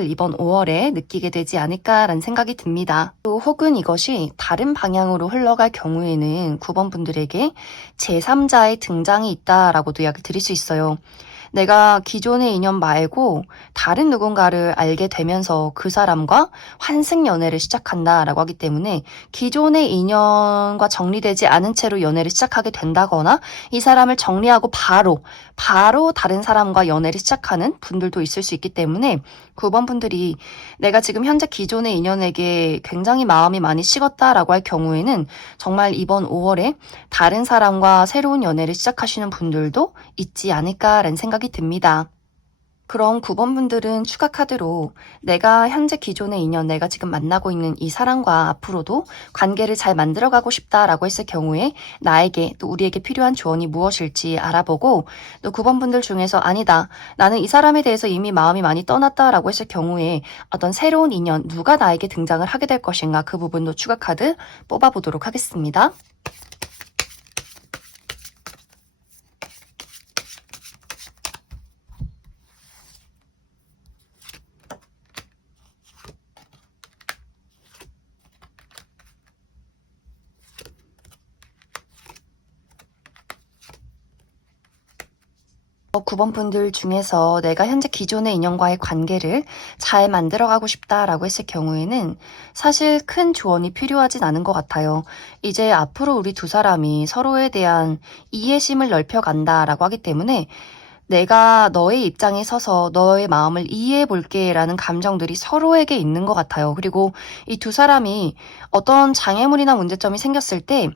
이번 5월에 느끼게 되지 않을까라는 생각이 듭니다. 또 혹은 이것이 다른 방향으로 흘러갈 경우에는 9번 분들에게 제3자의 등장이 있다라고도 이야기를 드릴 수 있어요. 내가 기존의 인연 말고 다른 누군가를 알게 되면서 그 사람과 환승 연애를 시작한다라고 하기 때문에 기존의 인연과 정리되지 않은 채로 연애를 시작하게 된다거나 이 사람을 정리하고 바로 다른 사람과 연애를 시작하는 분들도 있을 수 있기 때문에 9번 분들이 내가 지금 현재 기존의 인연에게 굉장히 마음이 많이 식었다라고 할 경우에는 정말 이번 5월에 다른 사람과 새로운 연애를 시작하시는 분들도 있지 않을까라는 생각이 듭니다. 그럼 9번 분들은 추가 카드로 내가 현재 기존의 인연, 내가 지금 만나고 있는 이 사람과 앞으로도 관계를 잘 만들어가고 싶다라고 했을 경우에 나에게 또 우리에게 필요한 조언이 무엇일지 알아보고 또 9번 분들 중에서 아니다, 나는 이 사람에 대해서 이미 마음이 많이 떠났다라고 했을 경우에 어떤 새로운 인연, 누가 나에게 등장을 하게 될 것인가 그 부분도 추가 카드 뽑아보도록 하겠습니다. 9번 분들 중에서 내가 현재 기존의 인연과의 관계를 잘 만들어가고 싶다라고 했을 경우에는 사실 큰 조언이 필요하진 않은 것 같아요. 이제 앞으로 우리 두 사람이 서로에 대한 이해심을 넓혀간다라고 하기 때문에 내가 너의 입장에 서서 너의 마음을 이해해 볼게 라는 감정들이 서로에게 있는 것 같아요. 그리고 이 두 사람이 어떤 장애물이나 문제점이 생겼을 때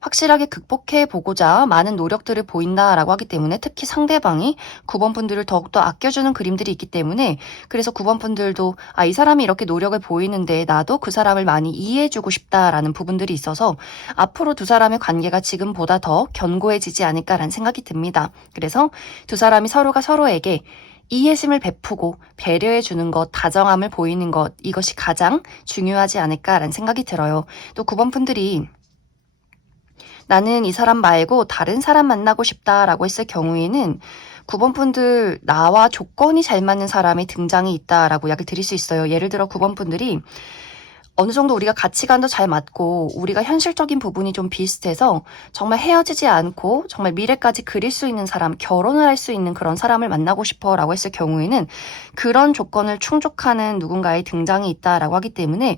확실하게 극복해 보고자 많은 노력들을 보인다라고 하기 때문에 특히 상대방이 9번 분들을 더욱더 아껴주는 그림들이 있기 때문에 그래서 9번 분들도 이 사람이 이렇게 노력을 보이는데 나도 그 사람을 많이 이해해주고 싶다라는 부분들이 있어서 앞으로 두 사람의 관계가 지금보다 더 견고해지지 않을까라는 생각이 듭니다. 그래서 두 사람이 서로가 서로에게 이해심을 베푸고 배려해주는 것, 다정함을 보이는 것, 이것이 가장 중요하지 않을까라는 생각이 들어요. 또 9번 분들이 나는 이 사람 말고 다른 사람 만나고 싶다라고 했을 경우에는 9번 분들 나와 조건이 잘 맞는 사람의 등장이 있다라고 이야기를 드릴 수 있어요. 예를 들어 9번 분들이 어느 정도 우리가 가치관도 잘 맞고 우리가 현실적인 부분이 좀 비슷해서 정말 헤어지지 않고 정말 미래까지 그릴 수 있는 사람, 결혼을 할 수 있는 그런 사람을 만나고 싶어 라고 했을 경우에는 그런 조건을 충족하는 누군가의 등장이 있다라고 하기 때문에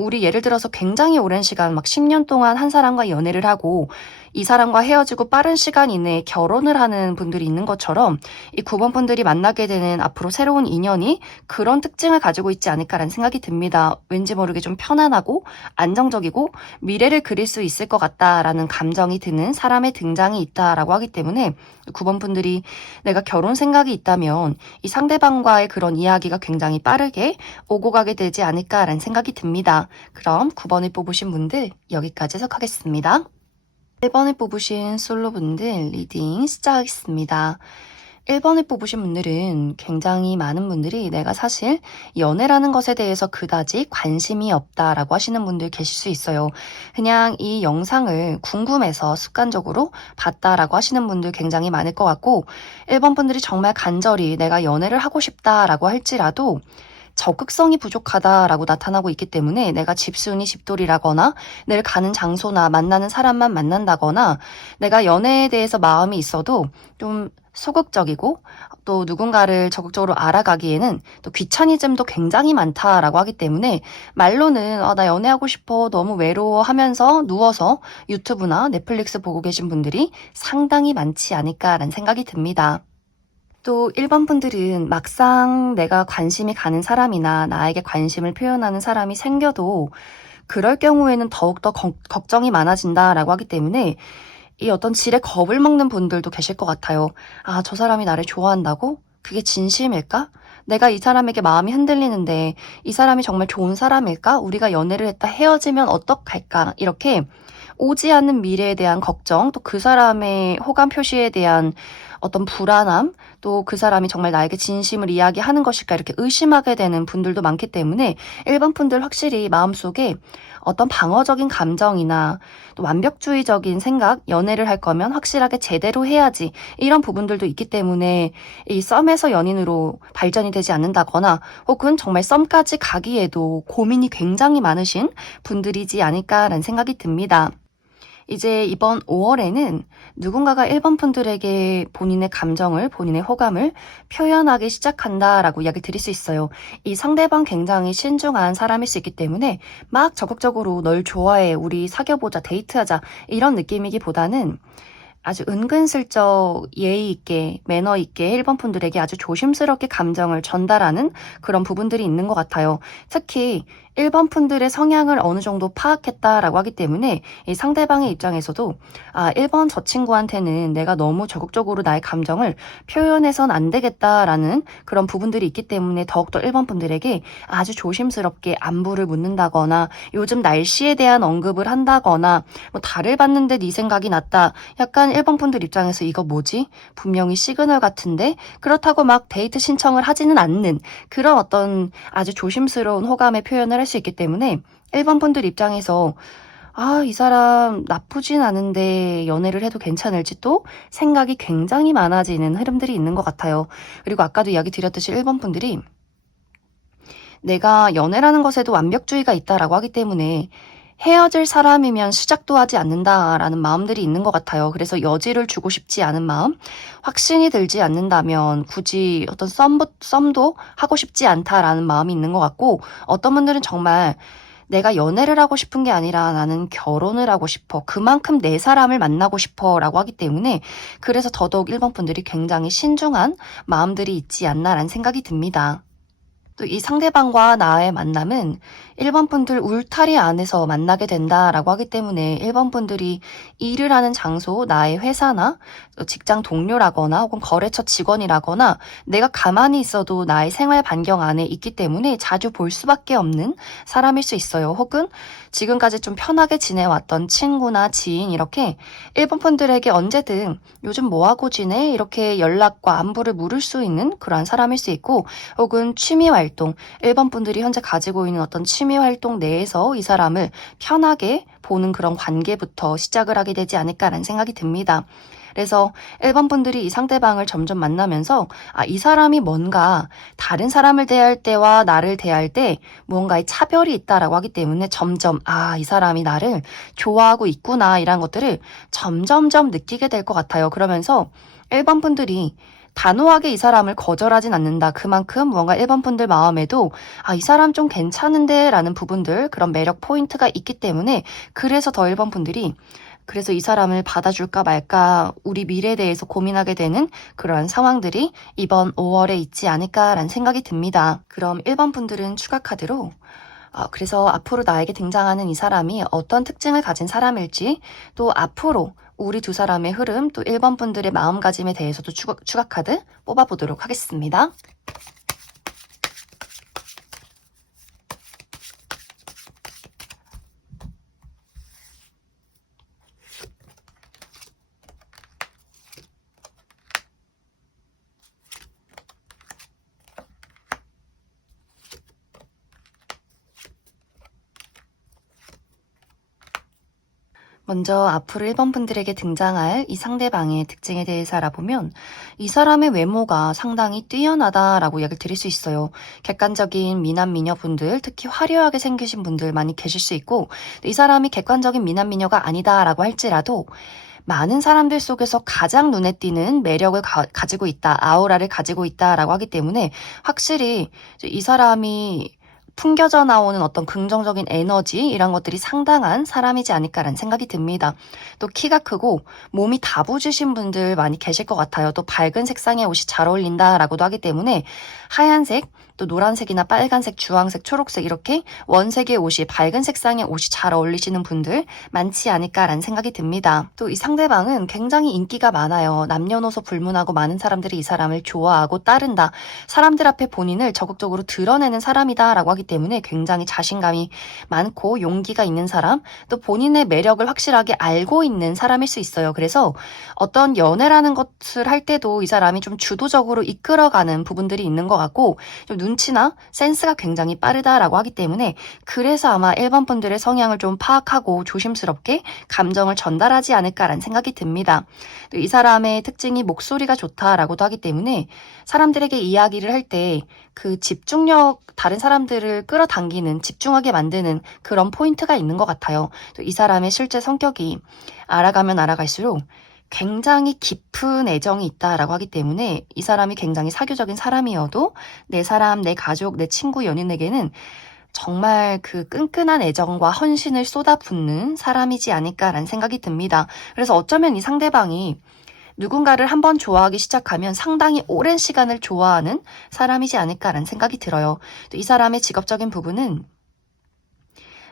우리 예를 들어서 굉장히 오랜 시간 막 10년 동안 한 사람과 연애를 하고 이 사람과 헤어지고 빠른 시간 이내에 결혼을 하는 분들이 있는 것처럼 이 9번 분들이 만나게 되는 앞으로 새로운 인연이 그런 특징을 가지고 있지 않을까라는 생각이 듭니다. 왠지 모르게 좀 편안하고 안정적이고 미래를 그릴 수 있을 것 같다라는 감정이 드는 사람의 등장이 있다라고 하기 때문에 9번 분들이 내가 결혼 생각이 있다면 이 상대방과의 그런 이야기가 굉장히 빠르게 오고 가게 되지 않을까라는 생각이 듭니다. 그럼 9번을 뽑으신 분들 여기까지 해석하겠습니다. 1번을 뽑으신 솔로분들 리딩 시작하겠습니다. 1번을 뽑으신 분들은 굉장히 많은 분들이 내가 사실 연애라는 것에 대해서 그다지 관심이 없다라고 하시는 분들 계실 수 있어요. 그냥 이 영상을 궁금해서 습관적으로 봤다라고 하시는 분들 굉장히 많을 것 같고 1번 분들이 정말 간절히 내가 연애를 하고 싶다라고 할지라도 적극성이 부족하다라고 나타나고 있기 때문에 내가 집순이 집돌이라거나 늘 가는 장소나 만나는 사람만 만난다거나 내가 연애에 대해서 마음이 있어도 좀 소극적이고 또 누군가를 적극적으로 알아가기에는 또 귀차니즘도 굉장히 많다라고 하기 때문에 말로는 나 연애하고 싶어 너무 외로워 하면서 누워서 유튜브나 넷플릭스 보고 계신 분들이 상당히 많지 않을까라는 생각이 듭니다. 또 1번 분들은 막상 내가 관심이 가는 사람이나 나에게 관심을 표현하는 사람이 생겨도 그럴 경우에는 더욱더 걱정이 많아진다라고 하기 때문에 이 어떤 질에 겁을 먹는 분들도 계실 것 같아요. 저 사람이 나를 좋아한다고? 그게 진심일까? 내가 이 사람에게 마음이 흔들리는데 이 사람이 정말 좋은 사람일까? 우리가 연애를 했다 헤어지면 어떡할까? 이렇게 오지 않는 미래에 대한 걱정, 또 그 사람의 호감 표시에 대한 어떤 불안함, 또 그 사람이 정말 나에게 진심을 이야기하는 것일까 이렇게 의심하게 되는 분들도 많기 때문에 1번 분들 확실히 마음속에 어떤 방어적인 감정이나 또 완벽주의적인 생각, 연애를 할 거면 확실하게 제대로 해야지 이런 부분들도 있기 때문에 이 썸에서 연인으로 발전이 되지 않는다거나 혹은 정말 썸까지 가기에도 고민이 굉장히 많으신 분들이지 않을까라는 생각이 듭니다. 이제 이번 5월에는 누군가가 1번 분들에게 본인의 감정을, 본인의 호감을 표현하기 시작한다라고 이야기를 드릴 수 있어요. 이 상대방 굉장히 신중한 사람일 수 있기 때문에 막 적극적으로 널 좋아해, 우리 사귀어보자, 데이트하자 이런 느낌이기보다는 아주 은근슬쩍 예의 있게, 매너 있게 1번 분들에게 아주 조심스럽게 감정을 전달하는 그런 부분들이 있는 것 같아요. 특히 1번 분들의 성향을 어느 정도 파악했다라고 하기 때문에 이 상대방의 입장에서도 1번 저 친구한테는 내가 너무 적극적으로 나의 감정을 표현해선 안 되겠다라는 그런 부분들이 있기 때문에 더욱더 1번 분들에게 아주 조심스럽게 안부를 묻는다거나 요즘 날씨에 대한 언급을 한다거나 뭐 달을 봤는데 네 생각이 났다. 약간 1번 분들 입장에서 이거 뭐지? 분명히 시그널 같은데 그렇다고 막 데이트 신청을 하지는 않는 그런 어떤 아주 조심스러운 호감의 표현을 할 수 있기 때문에 1번 분들 입장에서 이 사람 나쁘진 않은데 연애를 해도 괜찮을지 또 생각이 굉장히 많아지는 흐름들이 있는 것 같아요. 그리고 아까도 이야기 드렸듯이 1번 분들이 내가 연애라는 것에도 완벽주의가 있다라고 하기 때문에 헤어질 사람이면 시작도 하지 않는다라는 마음들이 있는 것 같아요. 그래서 여지를 주고 싶지 않은 마음, 확신이 들지 않는다면 굳이 어떤 썸도 하고 싶지 않다라는 마음이 있는 것 같고, 어떤 분들은 정말 내가 연애를 하고 싶은 게 아니라 나는 결혼을 하고 싶어. 그만큼 내 사람을 만나고 싶어 라고 하기 때문에 그래서 더더욱 1번 분들이 굉장히 신중한 마음들이 있지 않나라는 생각이 듭니다. 또 이 상대방과 나의 만남은 1번 분들 울타리 안에서 만나게 된다라고 하기 때문에 1번 분들이 일을 하는 장소, 나의 회사나 직장 동료라거나 혹은 거래처 직원이라거나 내가 가만히 있어도 나의 생활 반경 안에 있기 때문에 자주 볼 수밖에 없는 사람일 수 있어요. 혹은 지금까지 좀 편하게 지내왔던 친구나 지인 이렇게 1번 분들에게 언제든 요즘 뭐하고 지내? 이렇게 연락과 안부를 물을 수 있는 그러한 사람일 수 있고 혹은 취미 활동, 1번 분들이 현재 가지고 있는 어떤 취미 활동 내에서 이 사람을 편하게 보는 그런 관계부터 시작을 하게 되지 않을까라는 생각이 듭니다. 그래서 1번 분들이 이 상대방을 점점 만나면서 이 사람이 뭔가 다른 사람을 대할 때와 나를 대할 때 무언가의 차별이 있다라고 하기 때문에 점점 이 사람이 나를 좋아하고 있구나 이런 것들을 점점점 느끼게 될 것 같아요. 그러면서 1번 분들이 단호하게 이 사람을 거절하진 않는다. 그만큼 무언가 1번 분들 마음에도 이 사람 좀 괜찮은데 라는 부분들 그런 매력 포인트가 있기 때문에 그래서 더 1번 분들이 그래서 이 사람을 받아줄까 말까 우리 미래에 대해서 고민하게 되는 그러한 상황들이 이번 5월에 있지 않을까라는 생각이 듭니다. 그럼 1번 분들은 추가 카드로 그래서 앞으로 나에게 등장하는 이 사람이 어떤 특징을 가진 사람일지 또 앞으로 우리 두 사람의 흐름 또 1번 분들의 마음가짐에 대해서도 추가 카드 뽑아보도록 하겠습니다. 먼저 앞으로 1번 분들에게 등장할 이 상대방의 특징에 대해서 알아보면 이 사람의 외모가 상당히 뛰어나다라고 이야기를 드릴 수 있어요. 객관적인 미남 미녀분들, 특히 화려하게 생기신 분들 많이 계실 수 있고 이 사람이 객관적인 미남 미녀가 아니다라고 할지라도 많은 사람들 속에서 가장 눈에 띄는 매력을 가지고 있다, 아우라를 가지고 있다라고 하기 때문에 확실히 이 사람이 풍겨져 나오는 어떤 긍정적인 에너지 이런 것들이 상당한 사람이지 않을까라는 생각이 듭니다. 또 키가 크고 몸이 다부지신 분들 많이 계실 것 같아요. 또 밝은 색상의 옷이 잘 어울린다라고도 하기 때문에 하얀색 또 노란색이나 빨간색, 주황색, 초록색 이렇게 원색의 옷이 밝은 색상의 옷이 잘 어울리시는 분들 많지 않을까라는 생각이 듭니다. 또 이 상대방은 굉장히 인기가 많아요. 남녀노소 불문하고 많은 사람들이 이 사람을 좋아하고 따른다. 사람들 앞에 본인을 적극적으로 드러내는 사람이다 라고 하기 때문에 굉장히 자신감이 많고 용기가 있는 사람, 또 본인의 매력을 확실하게 알고 있는 사람일 수 있어요. 그래서 어떤 연애라는 것을 할 때도 이 사람이 좀 주도적으로 이끌어가는 부분들이 있는 것 같고 좀 눈치나 센스가 굉장히 빠르다라고 하기 때문에 그래서 아마 1번 분들의 성향을 좀 파악하고 조심스럽게 감정을 전달하지 않을까라는 생각이 듭니다. 또 이 사람의 특징이 목소리가 좋다라고도 하기 때문에 사람들에게 이야기를 할 때 그 집중력, 다른 사람들을 끌어당기는, 집중하게 만드는 그런 포인트가 있는 것 같아요. 또 이 사람의 실제 성격이 알아가면 알아갈수록 굉장히 깊은 애정이 있다라고 하기 때문에 이 사람이 굉장히 사교적인 사람이어도 내 사람, 내 가족, 내 친구, 연인에게는 정말 그 끈끈한 애정과 헌신을 쏟아붓는 사람이지 않을까라는 생각이 듭니다. 그래서 어쩌면 이 상대방이 누군가를 한번 좋아하기 시작하면 상당히 오랜 시간을 좋아하는 사람이지 않을까라는 생각이 들어요. 또 이 사람의 직업적인 부분은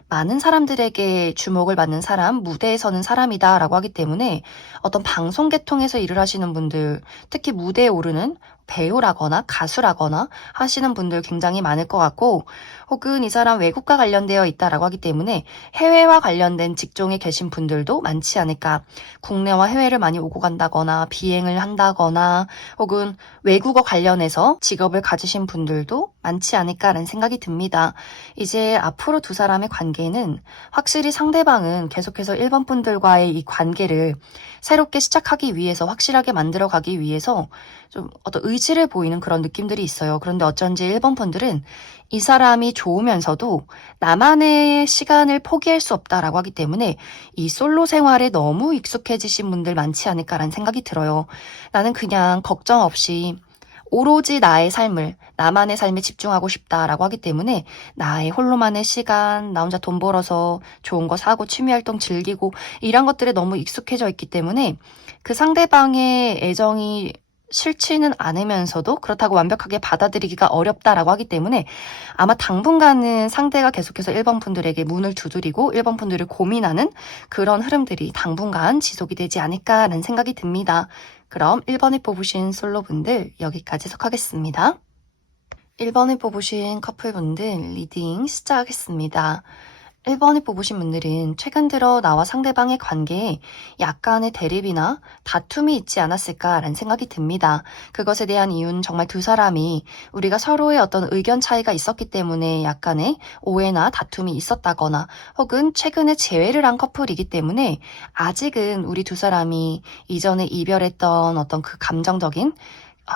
많은 사람들에게 주목을 받는 사람, 무대에 서는 사람이다라고 하기 때문에 어떤 방송 계통에서 일을 하시는 분들, 특히 무대에 오르는 배우라거나 가수라거나 하시는 분들 굉장히 많을 것 같고 혹은 이 사람 외국과 관련되어 있다라고 하기 때문에 해외와 관련된 직종에 계신 분들도 많지 않을까. 국내와 해외를 많이 오고 간다거나 비행을 한다거나 혹은 외국어 관련해서 직업을 가지신 분들도 많지 않을까라는 생각이 듭니다. 이제 앞으로 두 사람의 관계는 확실히 상대방은 계속해서 1번 분들과의 이 관계를 새롭게 시작하기 위해서 확실하게 만들어가기 위해서 좀 어떤 의지를 보이는 그런 느낌들이 있어요. 그런데 어쩐지 1번 분들은 이 사람이 좋으면서도 나만의 시간을 포기할 수 없다라고 하기 때문에 이 솔로 생활에 너무 익숙해지신 분들 많지 않을까라는 생각이 들어요. 나는 그냥 걱정 없이 오로지 나의 삶을, 나만의 삶에 집중하고 싶다라고 하기 때문에 나의 홀로만의 시간, 나 혼자 돈 벌어서 좋은 거 사고 취미활동 즐기고 이런 것들에 너무 익숙해져 있기 때문에 그 상대방의 애정이 싫지는 않으면서도 그렇다고 완벽하게 받아들이기가 어렵다라고 하기 때문에 아마 당분간은 상대가 계속해서 1번 분들에게 문을 두드리고 1번 분들을 고민하는 그런 흐름들이 당분간 지속이 되지 않을까라는 생각이 듭니다. 그럼 1번에 뽑으신 솔로분들 여기까지 속하겠습니다. 1번에 뽑으신 커플분들 리딩 시작하겠습니다. 1번에 뽑으신 분들은 최근 들어 나와 상대방의 관계에 약간의 대립이나 다툼이 있지 않았을까라는 생각이 듭니다. 그것에 대한 이유는 정말 두 사람이 우리가 서로의 어떤 의견 차이가 있었기 때문에 약간의 오해나 다툼이 있었다거나 혹은 최근에 재회를 한 커플이기 때문에 아직은 우리 두 사람이 이전에 이별했던 어떤 그 감정적인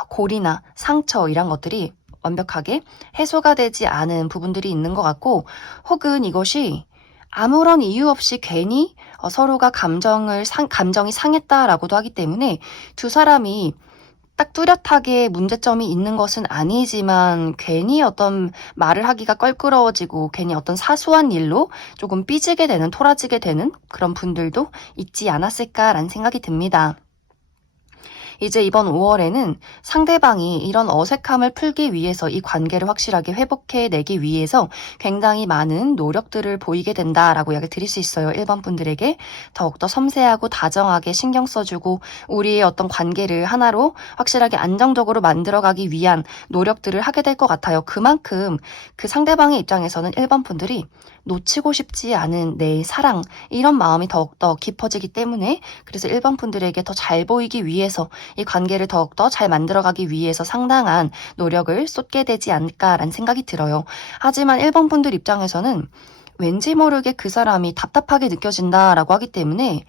골이나 상처 이런 것들이 완벽하게 해소가 되지 않은 부분들이 있는 것 같고 혹은 이것이 아무런 이유 없이 괜히 서로가 감정이 상했다라고도 하기 때문에 두 사람이 딱 뚜렷하게 문제점이 있는 것은 아니지만 괜히 어떤 말을 하기가 껄끄러워지고 괜히 어떤 사소한 일로 조금 삐지게 되는, 토라지게 되는 그런 분들도 있지 않았을까라는 생각이 듭니다. 이제 이번 5월에는 상대방이 이런 어색함을 풀기 위해서 이 관계를 확실하게 회복해내기 위해서 굉장히 많은 노력들을 보이게 된다라고 이야기 드릴 수 있어요. 1번 분들에게 더욱더 섬세하고 다정하게 신경 써주고 우리의 어떤 관계를 하나로 확실하게 안정적으로 만들어가기 위한 노력들을 하게 될 것 같아요. 그만큼 그 상대방의 입장에서는 1번 분들이 놓치고 싶지 않은 내 사랑 이런 마음이 더욱더 깊어지기 때문에 그래서 1번 분들에게 더 잘 보이기 위해서 이 관계를 더욱더 잘 만들어가기 위해서 상당한 노력을 쏟게 되지 않을까라는 생각이 들어요. 하지만 1번 분들 입장에서는 왠지 모르게 그 사람이 답답하게 느껴진다라고 하기 때문에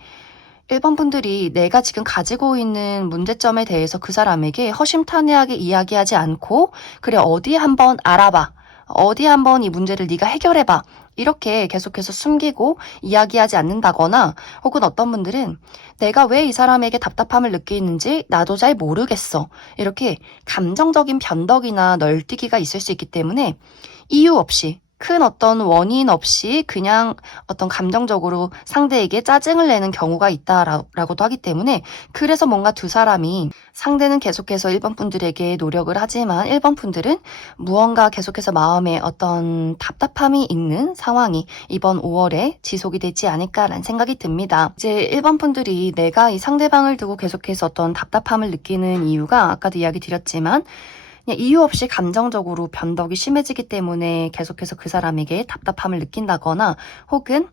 1번 분들이 내가 지금 가지고 있는 문제점에 대해서 그 사람에게 허심탄회하게 이야기하지 않고 그래 어디 한번 알아봐. 어디 한번 이 문제를 네가 해결해봐. 이렇게 계속해서 숨기고 이야기하지 않는다거나 혹은 어떤 분들은 내가 왜 이 사람에게 답답함을 느끼는지 나도 잘 모르겠어. 이렇게 감정적인 변덕이나 널뛰기가 있을 수 있기 때문에 이유 없이 큰 어떤 원인 없이 그냥 어떤 감정적으로 상대에게 짜증을 내는 경우가 있다라고도 하기 때문에, 그래서 뭔가 두 사람이, 상대는 계속해서 1번 분들에게 노력을 하지만 1번 분들은 무언가 계속해서 마음에 어떤 답답함이 있는 상황이 이번 5월에 지속이 되지 않을까라는 생각이 듭니다. 이제 1번 분들이 내가 이 상대방을 두고 계속해서 어떤 답답함을 느끼는 이유가, 아까도 이야기 드렸지만 그냥 이유 없이 감정적으로 변덕이 심해지기 때문에 계속해서 그 사람에게 답답함을 느낀다거나, 혹은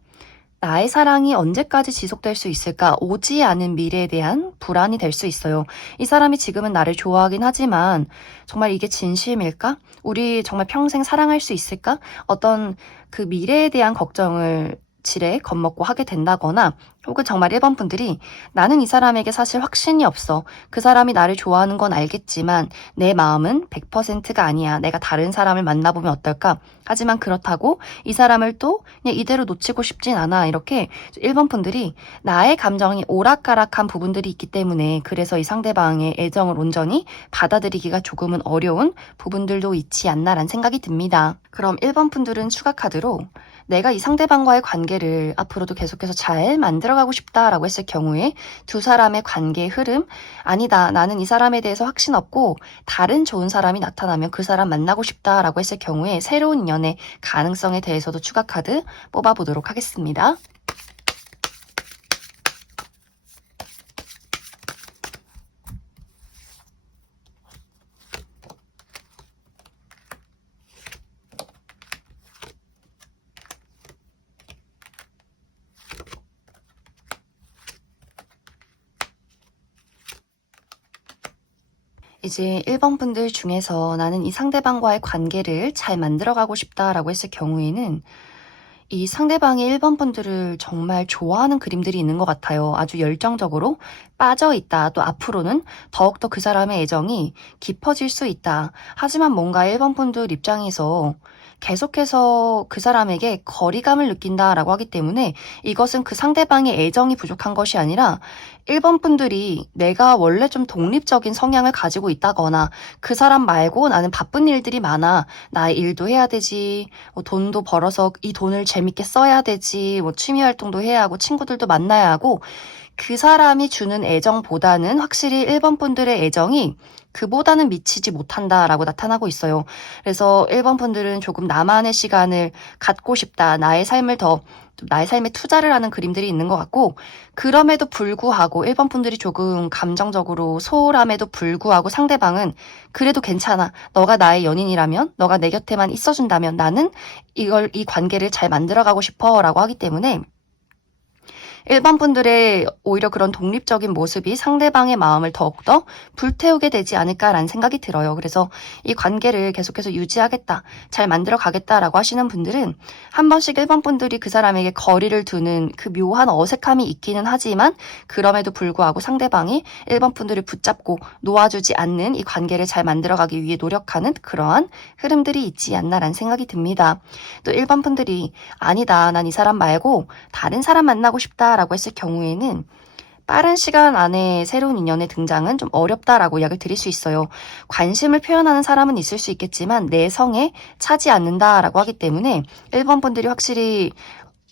나의 사랑이 언제까지 지속될 수 있을까, 오지 않은 미래에 대한 불안이 될 수 있어요. 이 사람이 지금은 나를 좋아하긴 하지만 정말 이게 진심일까? 우리 정말 평생 사랑할 수 있을까? 어떤 그 미래에 대한 걱정을 지레 겁먹고 하게 된다거나, 혹은 정말 1번 분들이 나는 이 사람에게 사실 확신이 없어. 그 사람이 나를 좋아하는 건 알겠지만 내 마음은 100%가 아니야. 내가 다른 사람을 만나보면 어떨까? 하지만 그렇다고 이 사람을 또 그냥 이대로 놓치고 싶진 않아. 이렇게 1번 분들이 나의 감정이 오락가락한 부분들이 있기 때문에, 그래서 이 상대방의 애정을 온전히 받아들이기가 조금은 어려운 부분들도 있지 않나라는 생각이 듭니다. 그럼 1번 분들은 추가 카드로 내가 이 상대방과의 관계를 앞으로도 계속해서 잘 만들어가고 싶다라고 했을 경우에, 두 사람의 관계의 흐름, 아니다, 나는 이 사람에 대해서 확신 없고 다른 좋은 사람이 나타나면 그 사람 만나고 싶다라고 했을 경우에 새로운 인연의 가능성에 대해서도 추가 카드 뽑아보도록 하겠습니다. 이제 1번 분들 중에서 나는 이 상대방과의 관계를 잘 만들어가고 싶다라고 했을 경우에는, 이 상대방이 1번 분들을 정말 좋아하는 그림들이 있는 것 같아요. 아주 열정적으로 빠져있다. 또 앞으로는 더욱더 그 사람의 애정이 깊어질 수 있다. 하지만 뭔가 1번 분들 입장에서 계속해서 그 사람에게 거리감을 느낀다라고 하기 때문에, 이것은 그 상대방의 애정이 부족한 것이 아니라 1번 분들이 내가 원래 좀 독립적인 성향을 가지고 있다거나, 그 사람 말고 나는 바쁜 일들이 많아. 나의 일도 해야 되지. 뭐 돈도 벌어서 이 돈을 재밌게 써야 되지. 뭐 취미 활동도 해야 하고 친구들도 만나야 하고, 그 사람이 주는 애정보다는 확실히 1번 분들의 애정이 그보다는 미치지 못한다라고 나타나고 있어요. 그래서 1번 분들은 조금 나만의 시간을 갖고 싶다. 나의 삶에 투자를 하는 그림들이 있는 것 같고, 그럼에도 불구하고 1번 분들이 조금 감정적으로 소홀함에도 불구하고 상대방은 그래도 괜찮아. 너가 나의 연인이라면, 너가 내 곁에만 있어준다면 나는 이 관계를 잘 만들어가고 싶어 라고 하기 때문에, 1번 분들의 오히려 그런 독립적인 모습이 상대방의 마음을 더욱더 불태우게 되지 않을까라는 생각이 들어요. 그래서 이 관계를 계속해서 유지하겠다, 잘 만들어 가겠다라고 하시는 분들은 한 번씩 1번 분들이 그 사람에게 거리를 두는 그 묘한 어색함이 있기는 하지만, 그럼에도 불구하고 상대방이 1번 분들을 붙잡고 놓아주지 않는 이 관계를 잘 만들어가기 위해 노력하는 그러한 흐름들이 있지 않나라는 생각이 듭니다. 또 1번 분들이 아니다, 난 이 사람 말고 다른 사람 만나고 싶다 라고 했을 경우에는 빠른 시간 안에 새로운 인연의 등장은 좀 어렵다라고 이야기를 드릴 수 있어요. 관심을 표현하는 사람은 있을 수 있겠지만 내 성에 차지 않는다라고 하기 때문에 1번 분들이 확실히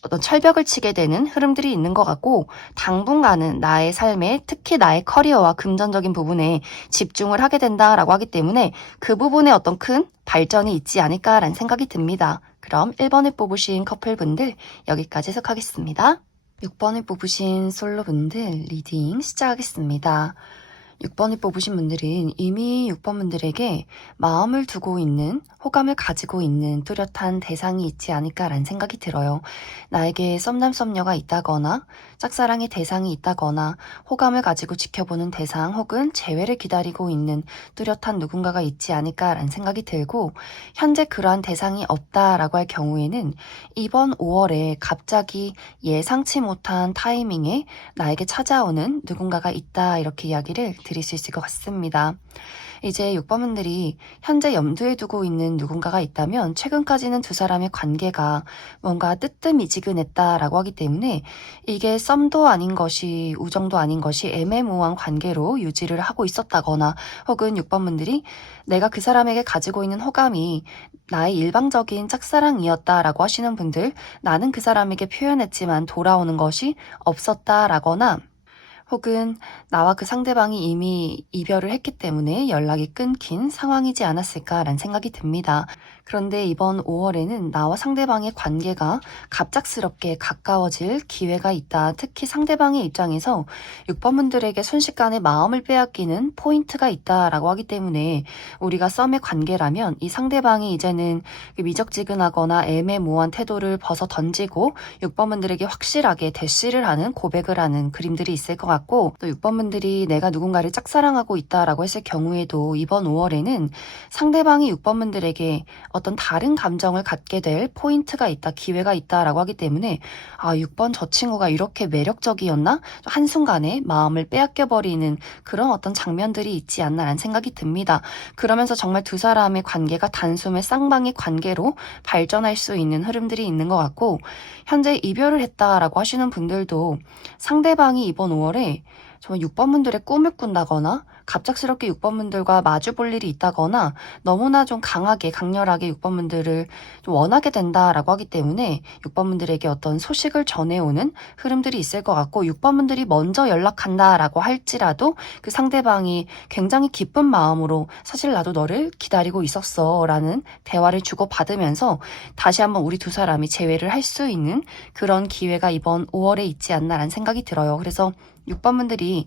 어떤 철벽을 치게 되는 흐름들이 있는 것 같고, 당분간은 나의 삶에, 특히 나의 커리어와 금전적인 부분에 집중을 하게 된다라고 하기 때문에 그 부분에 어떤 큰 발전이 있지 않을까라는 생각이 듭니다. 그럼 1번을 뽑으신 커플분들 여기까지 해석하겠습니다. 6번을 뽑으신 솔로분들 리딩 시작하겠습니다. 6번을 뽑으신 분들은 이미 6번 분들에게 마음을 두고 있는, 호감을 가지고 있는 뚜렷한 대상이 있지 않을까라는 생각이 들어요. 나에게 썸남 썸녀가 있다거나, 짝사랑의 대상이 있다거나, 호감을 가지고 지켜보는 대상 혹은 재회를 기다리고 있는 뚜렷한 누군가가 있지 않을까라는 생각이 들고, 현재 그러한 대상이 없다라고 할 경우에는 이번 5월에 갑자기 예상치 못한 타이밍에 나에게 찾아오는 누군가가 있다, 이렇게 이야기를 드릴 수 있을 것 같습니다. 이제 6번분들이 현재 염두에 두고 있는 누군가가 있다면 최근까지는 두 사람의 관계가 뭔가 뜨뜻미지근했다라고 하기 때문에 이게 썸도 아닌 것이 우정도 아닌 것이 애매모호한 관계로 유지를 하고 있었다거나 혹은 6번분들이 내가 그 사람에게 가지고 있는 호감이 나의 일방적인 짝사랑이었다라고 하시는 분들, 나는 그 사람에게 표현했지만 돌아오는 것이 없었다라거나 혹은 나와 그 상대방이 이미 이별을 했기 때문에 연락이 끊긴 상황이지 않았을까라는 생각이 듭니다. 그런데 이번 5월에는 나와 상대방의 관계가 갑작스럽게 가까워질 기회가 있다. 특히 상대방의 입장에서 6번분들에게 순식간에 마음을 빼앗기는 포인트가 있다라고 하기 때문에 우리가 썸의 관계라면 이 상대방이 이제는 미적지근하거나 애매모호한 태도를 벗어 던지고 6번분들에게 확실하게 대시를 하는 고백을 하는 그림들이 있을 것 같고, 또 6번분들이 내가 누군가를 짝사랑하고 있다라고 했을 경우에도 이번 5월에는 상대방이 6번분들에게 어떤 다른 감정을 갖게 될 포인트가 있다, 기회가 있다라고 하기 때문에 6번 저 친구가 이렇게 매력적이었나? 한순간에 마음을 빼앗겨버리는 그런 어떤 장면들이 있지 않나라는 생각이 듭니다. 그러면서 정말 두 사람의 관계가 단숨에 쌍방의 관계로 발전할 수 있는 흐름들이 있는 것 같고, 현재 이별을 했다라고 하시는 분들도 상대방이 이번 5월에 정말 6번분들의 꿈을 꾼다거나 갑작스럽게 6번분들과 마주 볼 일이 있다거나 너무나 좀 강렬하게 6번분들을 좀 원하게 된다라고 하기 때문에 6번분들에게 어떤 소식을 전해오는 흐름들이 있을 것 같고, 6번분들이 먼저 연락한다라고 할지라도 그 상대방이 굉장히 기쁜 마음으로 사실 나도 너를 기다리고 있었어 라는 대화를 주고받으면서 다시 한번 우리 두 사람이 재회를 할 수 있는 그런 기회가 이번 5월에 있지 않나라는 생각이 들어요. 그래서 6번분들이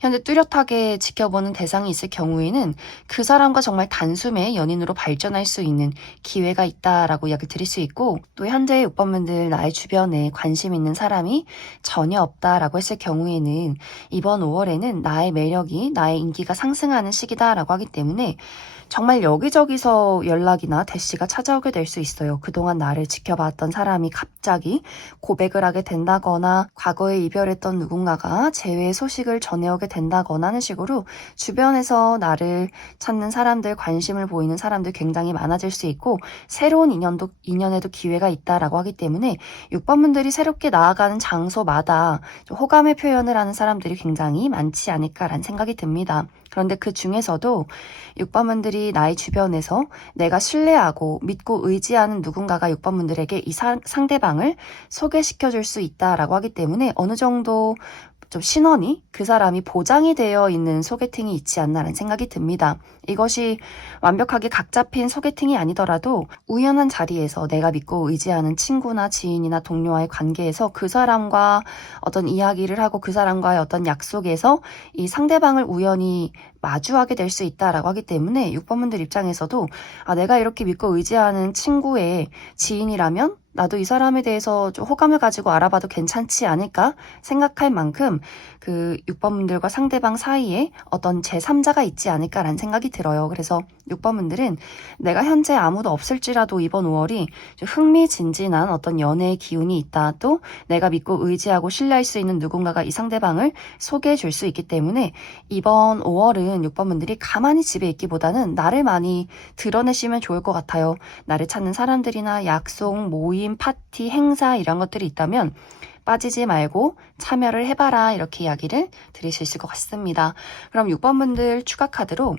현재 뚜렷하게 지켜보는 대상이 있을 경우에는 그 사람과 정말 단숨에 연인으로 발전할 수 있는 기회가 있다라고 이야기를 드릴 수 있고, 또 현재 6번분들 나의 주변에 관심 있는 사람이 전혀 없다라고 했을 경우에는 이번 5월에는 나의 매력이, 나의 인기가 상승하는 시기다라고 하기 때문에 정말 여기저기서 연락이나 대시가 찾아오게 될 수 있어요. 그동안 나를 지켜봤던 사람이 갑자기 고백을 하게 된다거나 과거에 이별했던 누군가가 재회 소식을 전해오게 된다거나 하는 식으로 주변에서 나를 찾는 사람들, 관심을 보이는 사람들 굉장히 많아질 수 있고, 새로운 인연에도 기회가 있다라고 하기 때문에 6번분들이 새롭게 나아가는 장소마다 좀 호감의 표현을 하는 사람들이 굉장히 많지 않을까라는 생각이 듭니다. 그런데 그 중에서도 6번분들이 나의 주변에서 내가 신뢰하고 믿고 의지하는 누군가가 6번분들에게 이 상대방을 소개시켜줄 수 있다라고 하기 때문에 어느 정도 좀 신원이, 그 사람이 보장이 되어 있는 소개팅이 있지 않나라는 생각이 듭니다. 이것이 완벽하게 각 잡힌 소개팅이 아니더라도 우연한 자리에서 내가 믿고 의지하는 친구나 지인이나 동료와의 관계에서 그 사람과 어떤 이야기를 하고 그 사람과의 어떤 약속에서 이 상대방을 우연히 마주하게 될 수 있다라고 하기 때문에 6번분들 입장에서도 내가 이렇게 믿고 의지하는 친구의 지인이라면 나도 이 사람에 대해서 좀 호감을 가지고 알아봐도 괜찮지 않을까 생각할 만큼 그 6번분들과 상대방 사이에 어떤 제3자가 있지 않을까라는 생각이 들어요. 그래서 6번분들은 내가 현재 아무도 없을지라도 이번 5월이 좀 흥미진진한 어떤 연애의 기운이 있다. 또 내가 믿고 의지하고 신뢰할 수 있는 누군가가 이 상대방을 소개해 줄 수 있기 때문에 이번 5월은 6번분들이 가만히 집에 있기보다는 나를 많이 드러내시면 좋을 것 같아요. 나를 찾는 사람들이나 약속, 모임, 파티, 행사 이런 것들이 있다면 빠지지 말고 참여를 해봐라, 이렇게 이야기를 드릴 수 있을 것 같습니다. 그럼 6번분들 추가 카드로,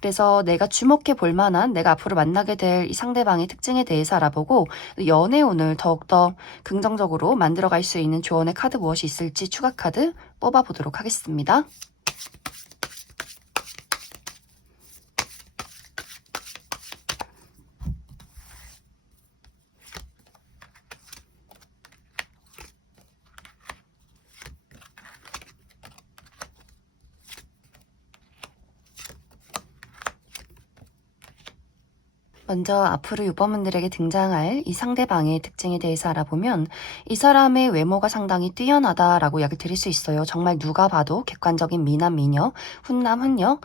그래서 내가 주목해 볼 만한, 내가 앞으로 만나게 될 이 상대방의 특징에 대해서 알아보고 연애운을 더욱더 긍정적으로 만들어갈 수 있는 조언의 카드 무엇이 있을지 추가 카드 뽑아보도록 하겠습니다. 먼저 앞으로 6번분들에게 등장할 이 상대방의 특징에 대해서 알아보면 이 사람의 외모가 상당히 뛰어나다라고 이야기 드릴 수 있어요. 정말 누가 봐도 객관적인 미남, 미녀, 훈남, 훈녀,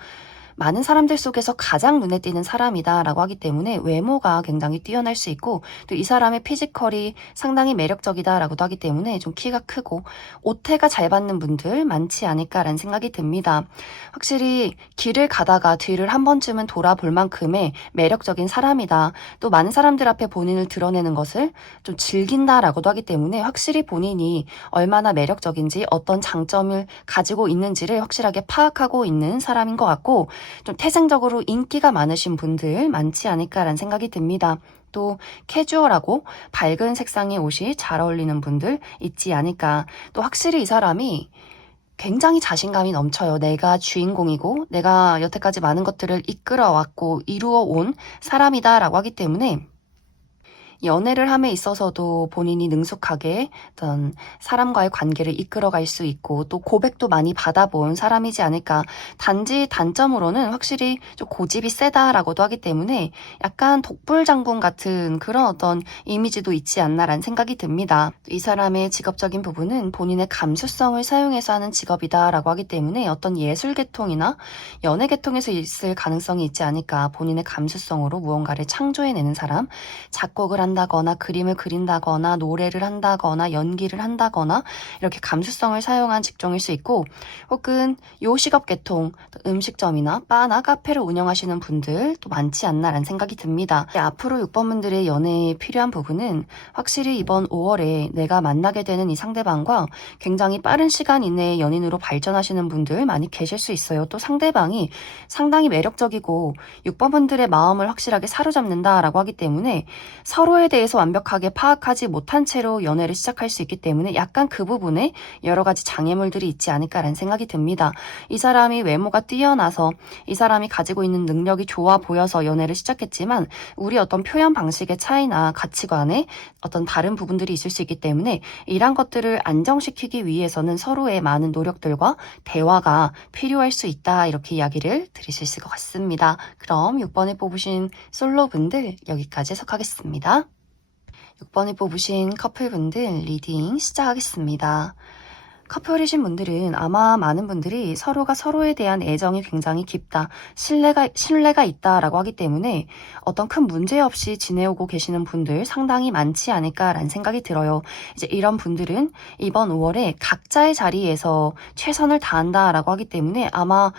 많은 사람들 속에서 가장 눈에 띄는 사람이다라고 하기 때문에 외모가 굉장히 뛰어날 수 있고 또 이 사람의 피지컬이 상당히 매력적이다라고도 하기 때문에 좀 키가 크고 오태가 잘 받는 분들 많지 않을까라는 생각이 듭니다. 확실히 길을 가다가 뒤를 한 번쯤은 돌아볼 만큼의 매력적인 사람이다. 또 많은 사람들 앞에 본인을 드러내는 것을 좀 즐긴다라고도 하기 때문에 확실히 본인이 얼마나 매력적인지 어떤 장점을 가지고 있는지를 확실하게 파악하고 있는 사람인 것 같고 좀 태생적으로 인기가 많으신 분들 많지 않을까라는 생각이 듭니다. 또 캐주얼하고 밝은 색상의 옷이 잘 어울리는 분들 있지 않을까. 또 확실히 이 사람이 굉장히 자신감이 넘쳐요. 내가 주인공이고 내가 여태까지 많은 것들을 이끌어왔고 이루어온 사람이다라고 하기 때문에 연애를 함에 있어서도 본인이 능숙하게 어떤 사람과의 관계를 이끌어갈 수 있고 또 고백도 많이 받아본 사람이지 않을까. 단지 단점으로는 확실히 좀 고집이 세다라고도 하기 때문에 약간 독불장군 같은 그런 어떤 이미지도 있지 않나라는 생각이 듭니다. 이 사람의 직업적인 부분은 본인의 감수성을 사용해서 하는 직업이다라고 하기 때문에 어떤 예술 계통이나 연애 계통에서 있을 가능성이 있지 않을까. 본인의 감수성으로 무언가를 창조해내는 사람, 작곡을 한다거나 그림을 그린다거나 노래를 한다거나 연기를 한다거나 이렇게 감수성을 사용한 직종일 수 있고 혹은 요식업 계통, 음식점이나 바나 카페를 운영하시는 분들 또 많지 않나라는 생각이 듭니다. 앞으로 6번 분들의 연애에 필요한 부분은 확실히 이번 5월에 내가 만나게 되는 이 상대방과 굉장히 빠른 시간 이내에 연인으로 발전하시는 분들 많이 계실 수 있어요. 또 상대방이 상당히 매력적이고 6번 분들의 마음을 확실하게 사로잡는다라고 하기 때문에 서로에 대해서 완벽하게 파악하지 못한 채로 연애를 시작할 수 있기 때문에 약간 그 부분에 여러 가지 장애물들이 있지 않을까라는 생각이 듭니다. 이 사람이 외모가 뛰어나서 이 사람이 가지고 있는 능력이 좋아 보여서 연애를 시작했지만 우리 어떤 표현 방식의 차이나 가치관에 어떤 다른 부분들이 있을 수 있기 때문에 이런 것들을 안정시키기 위해서는 서로의 많은 노력들과 대화가 필요할 수 있다 이렇게 이야기를 드릴 수 있을 것 같습니다. 그럼 6번을 뽑으신 솔로분들 여기까지 해석하겠습니다. 6번을 뽑으신 커플분들 리딩 시작하겠습니다. 커플이신 분들은 아마 많은 분들이 서로가 서로에 대한 애정이 굉장히 깊다, 신뢰가 있다라고 하기 때문에 어떤 큰 문제 없이 지내오고 계시는 분들 상당히 많지 않을까라는 생각이 들어요. 이제 이런 분들은 이번 5월에 각자의 자리에서 최선을 다한다라고 하기 때문에 아마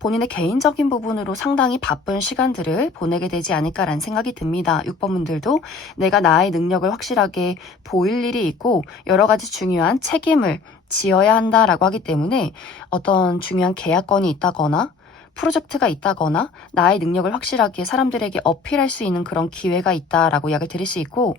본인의 개인적인 부분으로 상당히 바쁜 시간들을 보내게 되지 않을까라는 생각이 듭니다. 6번 분들도 내가 나의 능력을 확실하게 보일 일이 있고 여러 가지 중요한 책임을 지어야 한다라고 하기 때문에 어떤 중요한 계약건이 있다거나 프로젝트가 있다거나 나의 능력을 확실하게 사람들에게 어필할 수 있는 그런 기회가 있다라고 이야기를 드릴 수 있고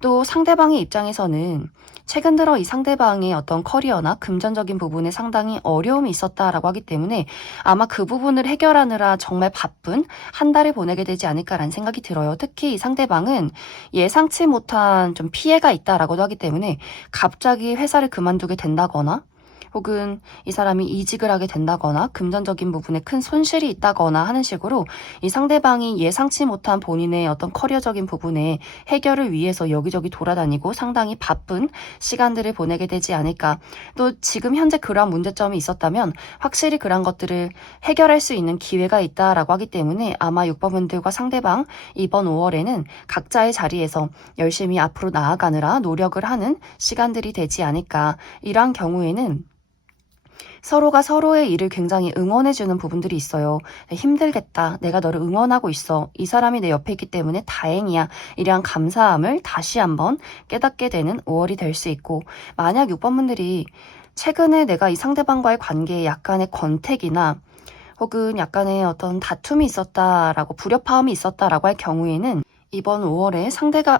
또 상대방의 입장에서는 최근 들어 이 상대방의 어떤 커리어나 금전적인 부분에 상당히 어려움이 있었다라고 하기 때문에 아마 그 부분을 해결하느라 정말 바쁜 한 달을 보내게 되지 않을까라는 생각이 들어요. 특히 이 상대방은 예상치 못한 좀 피해가 있다라고도 하기 때문에 갑자기 회사를 그만두게 된다거나 혹은 이 사람이 이직을 하게 된다거나 금전적인 부분에 큰 손실이 있다거나 하는 식으로 이 상대방이 예상치 못한 본인의 어떤 커리어적인 부분에 해결을 위해서 여기저기 돌아다니고 상당히 바쁜 시간들을 보내게 되지 않을까. 또 지금 현재 그러한 문제점이 있었다면 확실히 그러한 것들을 해결할 수 있는 기회가 있다라고 하기 때문에 아마 6번 분들과 상대방 이번 5월에는 각자의 자리에서 열심히 앞으로 나아가느라 노력을 하는 시간들이 되지 않을까. 이러한 경우에는 서로가 서로의 일을 굉장히 응원해주는 부분들이 있어요. 힘들겠다. 내가 너를 응원하고 있어. 이 사람이 내 옆에 있기 때문에 다행이야. 이러한 감사함을 다시 한번 깨닫게 되는 5월이 될 수 있고 만약 6번 분들이 최근에 내가 이 상대방과의 관계에 약간의 권태기나 혹은 약간의 어떤 다툼이 있었다라고 불협화음이 있었다라고 할 경우에는 이번 5월에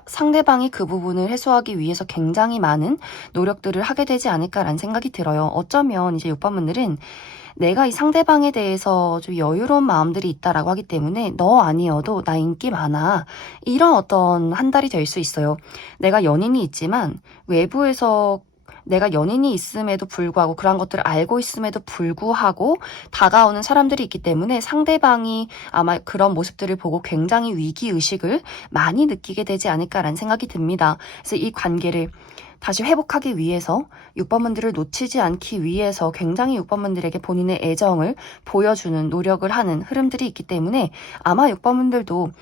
상대방이 그 부분을 해소하기 위해서 굉장히 많은 노력들을 하게 되지 않을까라는 생각이 들어요. 어쩌면 이제 6번 분들은 내가 이 상대방에 대해서 좀 여유로운 마음들이 있다라고 하기 때문에 너 아니어도 나 인기 많아. 이런 어떤 한 달이 될 수 있어요. 내가 연인이 있지만 외부에서 내가 연인이 있음에도 불구하고 그런 것들을 알고 있음에도 불구하고 다가오는 사람들이 있기 때문에 상대방이 아마 그런 모습들을 보고 굉장히 위기의식을 많이 느끼게 되지 않을까라는 생각이 듭니다. 그래서 이 관계를 다시 회복하기 위해서 6번분들을 놓치지 않기 위해서 굉장히 6번분들에게 본인의 애정을 보여주는 노력을 하는 흐름들이 있기 때문에 아마 6번분들도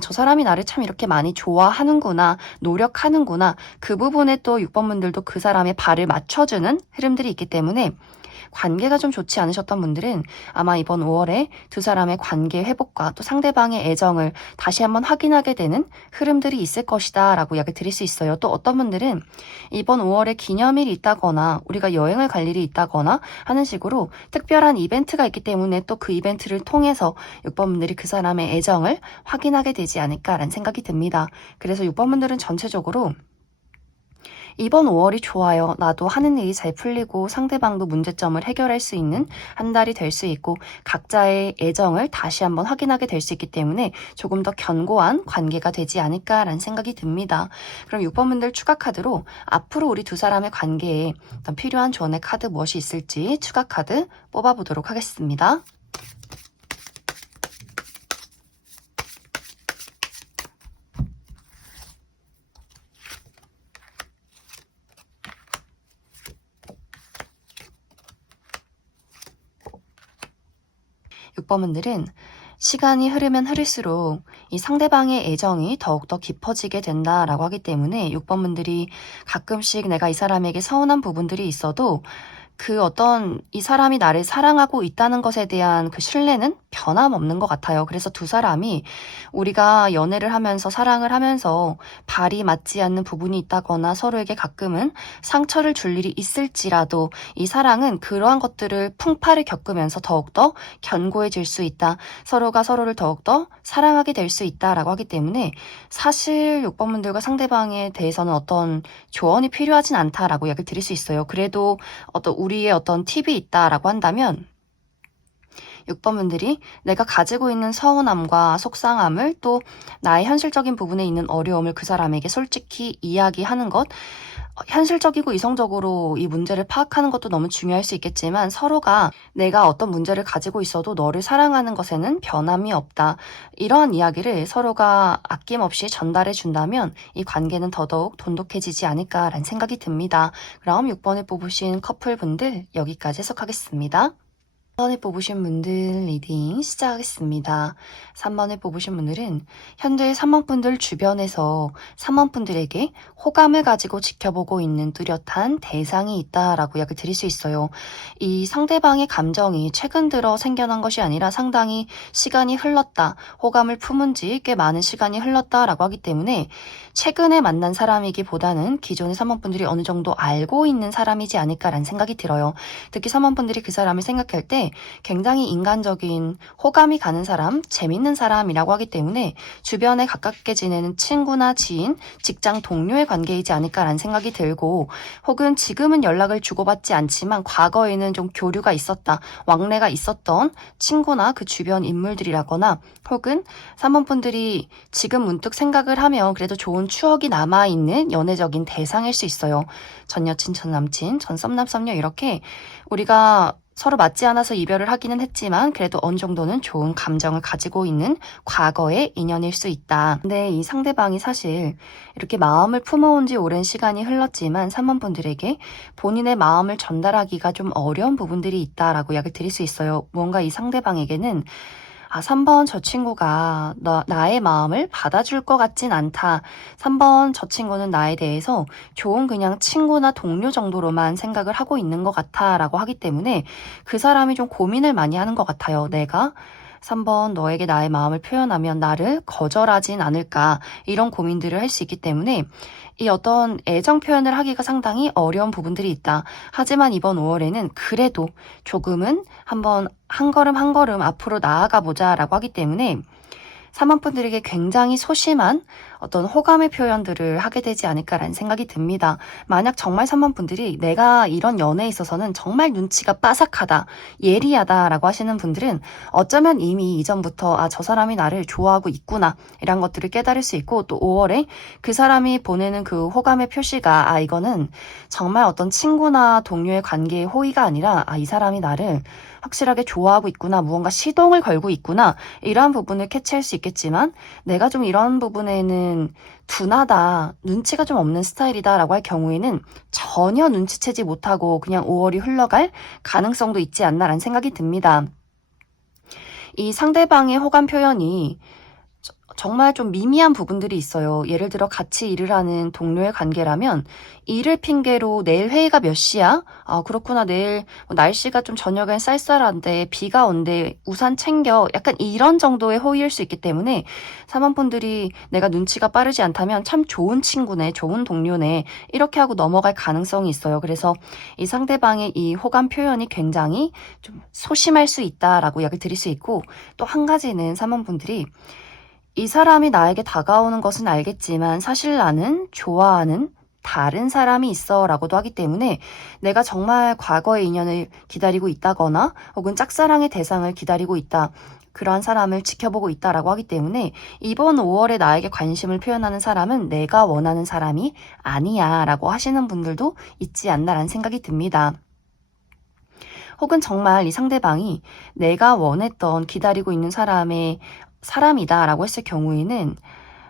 저 사람이 나를 참 이렇게 많이 좋아하는구나, 노력하는구나, 그 부분에 또 6번분들도 그 사람의 발을 맞춰주는 흐름들이 있기 때문에 관계가 좀 좋지 않으셨던 분들은 아마 이번 5월에 두 사람의 관계 회복과 또 상대방의 애정을 다시 한번 확인하게 되는 흐름들이 있을 것이다 라고 이야기 드릴 수 있어요. 또 어떤 분들은 이번 5월에 기념일이 있다거나 우리가 여행을 갈 일이 있다거나 하는 식으로 특별한 이벤트가 있기 때문에 또 그 이벤트를 통해서 6번분들이 그 사람의 애정을 확인하게 되지 않을까라는 생각이 듭니다. 그래서 6번분들은 전체적으로 이번 5월이 좋아요. 나도 하는 일이 잘 풀리고 상대방도 문제점을 해결할 수 있는 한 달이 될 수 있고 각자의 애정을 다시 한번 확인하게 될 수 있기 때문에 조금 더 견고한 관계가 되지 않을까라는 생각이 듭니다. 그럼 6번분들 추가 카드로 앞으로 우리 두 사람의 관계에 어떤 필요한 조언의 카드 무엇이 있을지 추가 카드 뽑아보도록 하겠습니다. 6번분들은 시간이 흐르면 흐를수록 이 상대방의 애정이 더욱더 깊어지게 된다라고 하기 때문에 6번분들이 가끔씩 내가 이 사람에게 서운한 부분들이 있어도 그 어떤 이 사람이 나를 사랑하고 있다는 것에 대한 그 신뢰는 변함없는 것 같아요. 그래서 두 사람이 우리가 연애를 하면서 사랑을 하면서 발이 맞지 않는 부분이 있다거나 서로에게 가끔은 상처를 줄 일이 있을지라도 이 사랑은 그러한 것들을 풍파를 겪으면서 더욱더 견고해질 수 있다. 서로가 서로를 더욱더 사랑하게 될 수 있다라고 하기 때문에 사실 6번분들과 상대방에 대해서는 어떤 조언이 필요하진 않다라고 이야기를 드릴 수 있어요. 그래도 우리의 어떤 팁이 있다라고 한다면 6번분들이 내가 가지고 있는 서운함과 속상함을 또 나의 현실적인 부분에 있는 어려움을 그 사람에게 솔직히 이야기하는 것, 현실적이고 이성적으로 이 문제를 파악하는 것도 너무 중요할 수 있겠지만 서로가 내가 어떤 문제를 가지고 있어도 너를 사랑하는 것에는 변함이 없다. 이러한 이야기를 서로가 아낌없이 전달해 준다면 이 관계는 더더욱 돈독해지지 않을까라는 생각이 듭니다. 그럼 6번을 뽑으신 커플분들 여기까지 해석하겠습니다. 3번을 뽑으신 분들 리딩 시작하겠습니다. 3번을 뽑으신 분들은 현재 3번분들 주변에서 3번분들에게 호감을 가지고 지켜보고 있는 뚜렷한 대상이 있다라고 이야기를 드릴 수 있어요. 이 상대방의 감정이 최근 들어 생겨난 것이 아니라 상당히 시간이 흘렀다. 호감을 품은 지 꽤 많은 시간이 흘렀다라고 하기 때문에 최근에 만난 사람이기보다는 기존의 3번분들이 어느 정도 알고 있는 사람이지 않을까라는 생각이 들어요. 특히 3번분들이 그 사람을 생각할 때 굉장히 인간적인 호감이 가는 사람, 재밌는 사람이라고 하기 때문에 주변에 가깝게 지내는 친구나 지인, 직장 동료의 관계이지 않을까라는 생각이 들고 혹은 지금은 연락을 주고받지 않지만 과거에는 좀 교류가 있었다, 왕래가 있었던 친구나 그 주변 인물들이라거나 혹은 3번분들이 지금 문득 생각을 하면 그래도 좋은 추억이 남아있는 연애적인 대상일 수 있어요. 전 여친, 전 남친, 전 썸남, 썸녀 이렇게 우리가 서로 맞지 않아서 이별을 하기는 했지만 그래도 어느 정도는 좋은 감정을 가지고 있는 과거의 인연일 수 있다. 근데 이 상대방이 사실 이렇게 마음을 품어온 지 오랜 시간이 흘렀지만 3번분들에게 본인의 마음을 전달하기가 좀 어려운 부분들이 있다라고 이야기를 드릴 수 있어요. 뭔가 이 상대방에게는 3번 저 친구가 나의 마음을 받아줄 것 같진 않다. 3번 저 친구는 나에 대해서 좋은 그냥 친구나 동료 정도로만 생각을 하고 있는 것 같아 라고 하기 때문에 그 사람이 좀 고민을 많이 하는 것 같아요. 내가 3번 너에게 나의 마음을 표현하면 나를 거절하진 않을까 이런 고민들을 할 수 있기 때문에 이 어떤 애정 표현을 하기가 상당히 어려운 부분들이 있다. 하지만 이번 5월에는 그래도 조금은 한번 한 걸음 한 걸음 앞으로 나아가 보자라고 하기 때문에 3번분들에게 굉장히 소심한 어떤 호감의 표현들을 하게 되지 않을까라는 생각이 듭니다. 만약 정말 3번분들이 내가 이런 연애에 있어서는 정말 눈치가 빠삭하다, 예리하다라고 하시는 분들은 어쩌면 이미 이전부터 저 사람이 나를 좋아하고 있구나 이런 것들을 깨달을 수 있고 또 5월에 그 사람이 보내는 그 호감의 표시가 이거는 정말 어떤 친구나 동료의 관계의 호의가 아니라 이 사람이 나를 확실하게 좋아하고 있구나, 무언가 시동을 걸고 있구나 이러한 부분을 캐치할 수 있겠지만 내가 좀 이런 부분에는 나는 둔하다, 눈치가 좀 없는 스타일이다 라고 할 경우에는 전혀 눈치채지 못하고 그냥 5월이 흘러갈 가능성도 있지 않나라는 생각이 듭니다. 이 상대방의 호감 표현이 정말 좀 미미한 부분들이 있어요. 예를 들어 같이 일을 하는 동료의 관계라면 일을 핑계로 내일 회의가 몇 시야? 아, 그렇구나. 내일 날씨가 좀 저녁엔 쌀쌀한데 비가 온대. 우산 챙겨. 약간 이런 정도의 호의일 수 있기 때문에 사모분들이 내가 눈치가 빠르지 않다면 참 좋은 친구네, 좋은 동료네 이렇게 하고 넘어갈 가능성이 있어요. 그래서 이 상대방의 이 호감 표현이 굉장히 좀 소심할 수 있다라고 이야기를 드릴 수 있고, 또 한 가지는 사모분들이 이 사람이 나에게 다가오는 것은 알겠지만 사실 나는 좋아하는 다른 사람이 있어 라고도 하기 때문에 내가 정말 과거의 인연을 기다리고 있다거나 혹은 짝사랑의 대상을 기다리고 있다, 그러한 사람을 지켜보고 있다라고 하기 때문에 이번 5월에 나에게 관심을 표현하는 사람은 내가 원하는 사람이 아니야 라고 하시는 분들도 있지 않나라는 생각이 듭니다. 혹은 정말 이 상대방이 내가 원했던 기다리고 있는 사람이다 라고 했을 경우에는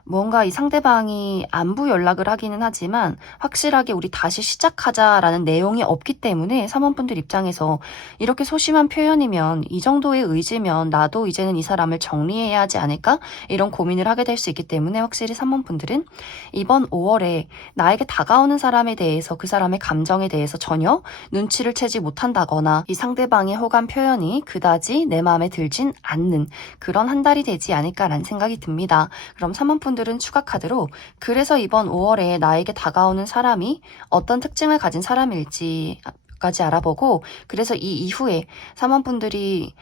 뭔가 이 상대방이 안부 연락을 하기는 하지만 확실하게 우리 다시 시작하자라는 내용이 없기 때문에 사모분들 입장에서 이렇게 소심한 표현이면, 이 정도의 의지면 나도 이제는 이 사람을 정리해야 하지 않을까? 이런 고민을 하게 될 수 있기 때문에 확실히 사모분들은 이번 5월에 나에게 다가오는 사람에 대해서, 그 사람의 감정에 대해서 전혀 눈치를 채지 못한다거나 이 상대방의 호감 표현이 그다지 내 마음에 들진 않는 그런 한 달이 되지 않을까라는 생각이 듭니다. 그럼 사모분들은 추가 카드로 그래서 이번 5월에 나에게 다가오는 사람이 어떤 특징을 가진 사람일지까지 알아보고, 그래서 이 이후에 사모분들이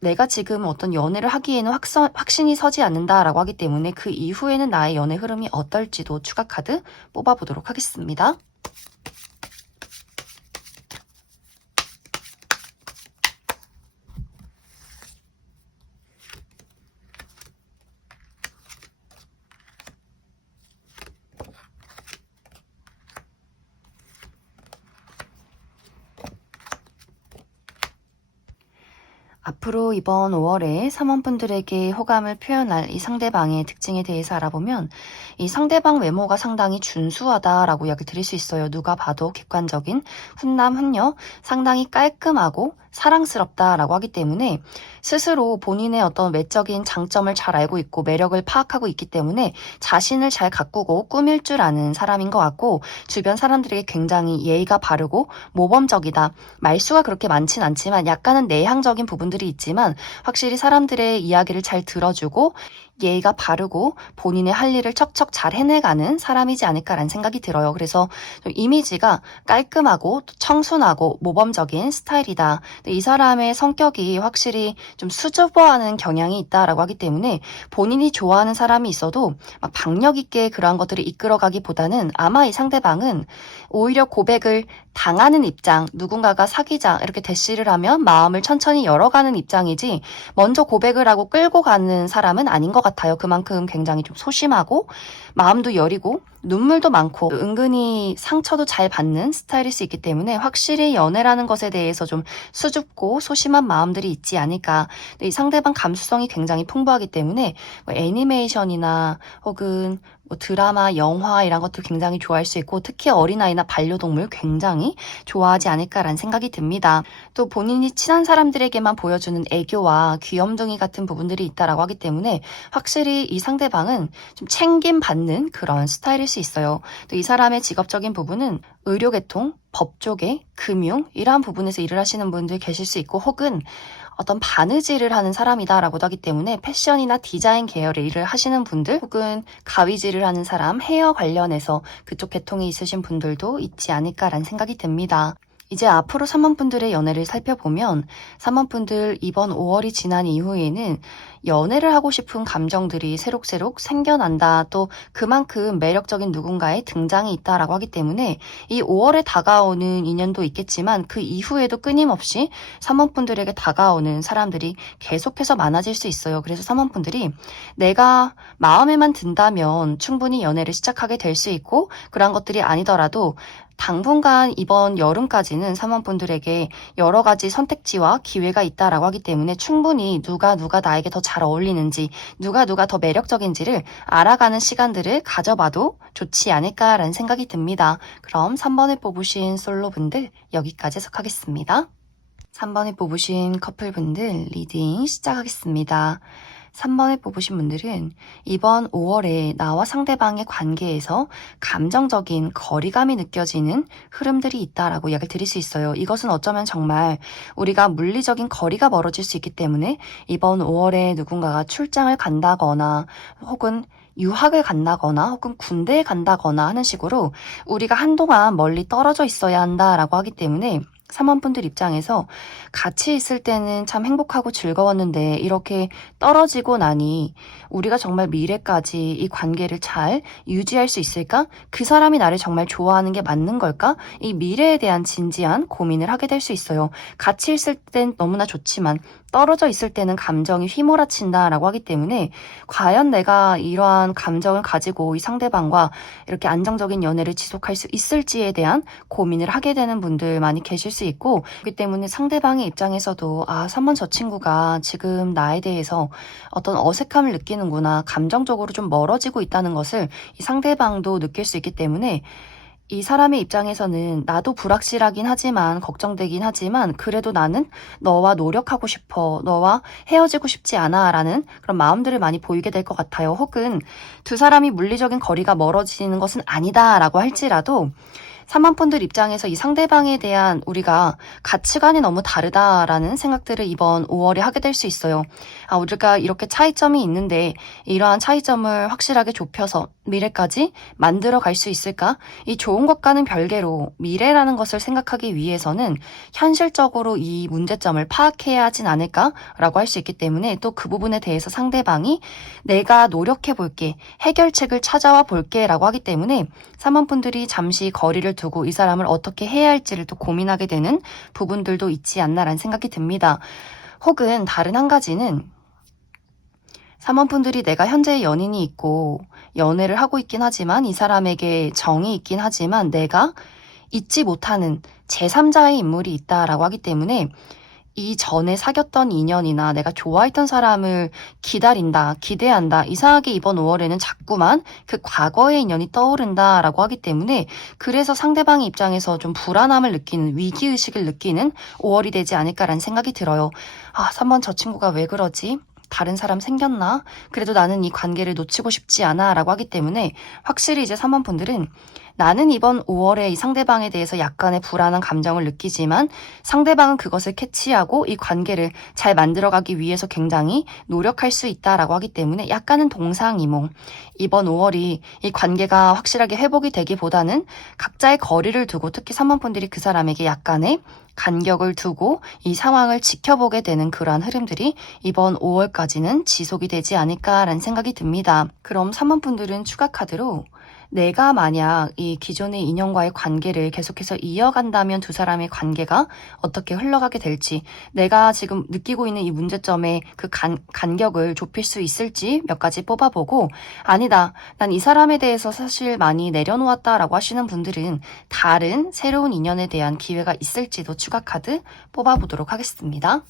내가 지금 어떤 연애를 하기에는 확신이 서지 않는다라고 하기 때문에 그 이후에는 나의 연애 흐름이 어떨지도 추가 카드 뽑아보도록 하겠습니다. 앞으로 이번 5월에 사모분들에게 호감을 표현할 이 상대방의 특징에 대해서 알아보면 이 상대방 외모가 상당히 준수하다라고 이야기 드릴 수 있어요. 누가 봐도 객관적인 훈남 훈녀, 상당히 깔끔하고 사랑스럽다라고 하기 때문에 스스로 본인의 어떤 외적인 장점을 잘 알고 있고 매력을 파악하고 있기 때문에 자신을 잘 가꾸고 꾸밀 줄 아는 사람인 것 같고, 주변 사람들에게 굉장히 예의가 바르고 모범적이다. 말수가 그렇게 많진 않지만 약간은 내향적인 부분들이 있지만 확실히 사람들의 이야기를 잘 들어주고 예의가 바르고 본인의 할 일을 척척 잘 해내가는 사람이지 않을까라는 생각이 들어요. 그래서 좀 이미지가 깔끔하고 청순하고 모범적인 스타일이다. 근데 이 사람의 성격이 확실히 좀 수줍어하는 경향이 있다라고 하기 때문에 본인이 좋아하는 사람이 있어도 막 박력 있게 그러한 것들을 이끌어가기보다는 아마 이 상대방은 오히려 고백을 당하는 입장, 누군가가 사귀자 이렇게 대시를 하면 마음을 천천히 열어가는 입장이지 먼저 고백을 하고 끌고 가는 사람은 아닌 것 같아요. 그만큼 굉장히 좀 소심하고 마음도 여리고 눈물도 많고 은근히 상처도 잘 받는 스타일일 수 있기 때문에 확실히 연애라는 것에 대해서 좀 수줍고 소심한 마음들이 있지 않을까. 근데 이 상대방 감수성이 굉장히 풍부하기 때문에 뭐 애니메이션이나 혹은 뭐 드라마, 영화 이런 것도 굉장히 좋아할 수 있고 특히 어린아이나 반려동물 굉장히 좋아하지 않을까라는 생각이 듭니다. 또 본인이 친한 사람들에게만 보여주는 애교와 귀염둥이 같은 부분들이 있다라고 하기 때문에 확실히 이 상대방은 좀 챙김받는 그런 스타일일 수 있어요. 또 이 사람의 직업적인 부분은 의료계통, 법조계, 금융 이러한 부분에서 일을 하시는 분들 계실 수 있고, 혹은 어떤 바느질을 하는 사람이다라고도 하기 때문에 패션이나 디자인 계열의 일을 하시는 분들, 혹은 가위질을 하는 사람, 헤어 관련해서 그쪽 계통에 있으신 분들도 있지 않을까라는 생각이 듭니다. 이제 앞으로 사모분들의 연애를 살펴보면 사모분들 이번 5월이 지난 이후에는 연애를 하고 싶은 감정들이 새록새록 생겨난다. 또 그만큼 매력적인 누군가의 등장이 있다라고 하기 때문에 이 5월에 다가오는 인연도 있겠지만 그 이후에도 끊임없이 사모분들에게 다가오는 사람들이 계속해서 많아질 수 있어요. 그래서 사모분들이 내가 마음에만 든다면 충분히 연애를 시작하게 될 수 있고, 그런 것들이 아니더라도 당분간 이번 여름까지는 사모분들에게 여러 가지 선택지와 기회가 있다라고 하기 때문에 충분히 누가 나에게 더 잘 어울리는지, 누가 더 매력적인지를 알아가는 시간들을 가져봐도 좋지 않을까라는 생각이 듭니다. 그럼 3번을 뽑으신 솔로분들 여기까지 해석하겠습니다. 3번을 뽑으신 커플분들 리딩 시작하겠습니다. 3번을 뽑으신 분들은 이번 5월에 나와 상대방의 관계에서 감정적인 거리감이 느껴지는 흐름들이 있다라고 이야기를 드릴 수 있어요. 이것은 어쩌면 정말 우리가 물리적인 거리가 멀어질 수 있기 때문에 이번 5월에 누군가가 출장을 간다거나 혹은 유학을 간다거나 혹은 군대에 간다거나 하는 식으로 우리가 한동안 멀리 떨어져 있어야 한다라고 하기 때문에 사모분들 입장에서 같이 있을 때는 참 행복하고 즐거웠는데 이렇게 떨어지고 나니 우리가 정말 미래까지 이 관계를 잘 유지할 수 있을까? 그 사람이 나를 정말 좋아하는 게 맞는 걸까? 이 미래에 대한 진지한 고민을 하게 될 수 있어요. 같이 있을 땐 너무나 좋지만 떨어져 있을 때는 감정이 휘몰아친다라고 하기 때문에 과연 내가 이러한 감정을 가지고 이 상대방과 이렇게 안정적인 연애를 지속할 수 있을지에 대한 고민을 하게 되는 분들 많이 계실 수 있고, 그렇기 때문에 상대방의 입장에서도 3번 저 친구가 지금 나에 대해서 어떤 어색함을 느끼는구나, 감정적으로 좀 멀어지고 있다는 것을 이 상대방도 느낄 수 있기 때문에 이 사람의 입장에서는 나도 불확실하긴 하지만 걱정되긴 하지만 그래도 나는 너와 노력하고 싶어, 너와 헤어지고 싶지 않아 라는 그런 마음들을 많이 보이게 될 것 같아요. 혹은 두 사람이 물리적인 거리가 멀어지는 것은 아니다 라고 할지라도 사만분들 입장에서 이 상대방에 대한 우리가 가치관이 너무 다르다라는 생각들을 이번 5월에 하게 될 수 있어요. 우리가 이렇게 차이점이 있는데 이러한 차이점을 확실하게 좁혀서 미래까지 만들어 갈 수 있을까? 이 좋은 것과는 별개로 미래라는 것을 생각하기 위해서는 현실적으로 이 문제점을 파악해야 하진 않을까라고 할 수 있기 때문에 또 그 부분에 대해서 상대방이 내가 노력해 볼게, 해결책을 찾아와 볼게 라고 하기 때문에 사만분들이 잠시 거리를 두고 이 사람을 어떻게 해야 할지를 또 고민하게 되는 부분들도 있지 않나라는 생각이 듭니다. 혹은 다른 한 가지는 사모분들이 내가 현재 연인이 있고 연애를 하고 있긴 하지만 이 사람에게 정이 있긴 하지만 내가 잊지 못하는 제3자의 인물이 있다라고 하기 때문에 이 전에 사귀었던 인연이나 내가 좋아했던 사람을 기다린다, 기대한다. 이상하게 이번 5월에는 자꾸만 그 과거의 인연이 떠오른다라고 하기 때문에 그래서 상대방의 입장에서 좀 불안함을 느끼는, 위기의식을 느끼는 5월이 되지 않을까라는 생각이 들어요. 3번 저 친구가 왜 그러지? 다른 사람 생겼나? 그래도 나는 이 관계를 놓치고 싶지 않아 라고 하기 때문에 확실히 이제 3번 분들은 나는 이번 5월에 이 상대방에 대해서 약간의 불안한 감정을 느끼지만 상대방은 그것을 캐치하고 이 관계를 잘 만들어가기 위해서 굉장히 노력할 수 있다라고 하기 때문에 약간은 동상이몽. 이번 5월이 이 관계가 확실하게 회복이 되기보다는 각자의 거리를 두고 특히 3번 분들이 그 사람에게 약간의 간격을 두고 이 상황을 지켜보게 되는 그러한 흐름들이 이번 5월까지는 지속이 되지 않을까라는 생각이 듭니다. 그럼 3번 분들은 추가 카드로 내가 만약 이 기존의 인연과의 관계를 계속해서 이어간다면 두 사람의 관계가 어떻게 흘러가게 될지, 내가 지금 느끼고 있는 이 문제점의 그 간격을 좁힐 수 있을지 몇 가지 뽑아보고, 아니다, 난 이 사람에 대해서 사실 많이 내려놓았다라고 하시는 분들은 다른 새로운 인연에 대한 기회가 있을지도 추가 카드 뽑아보도록 하겠습니다.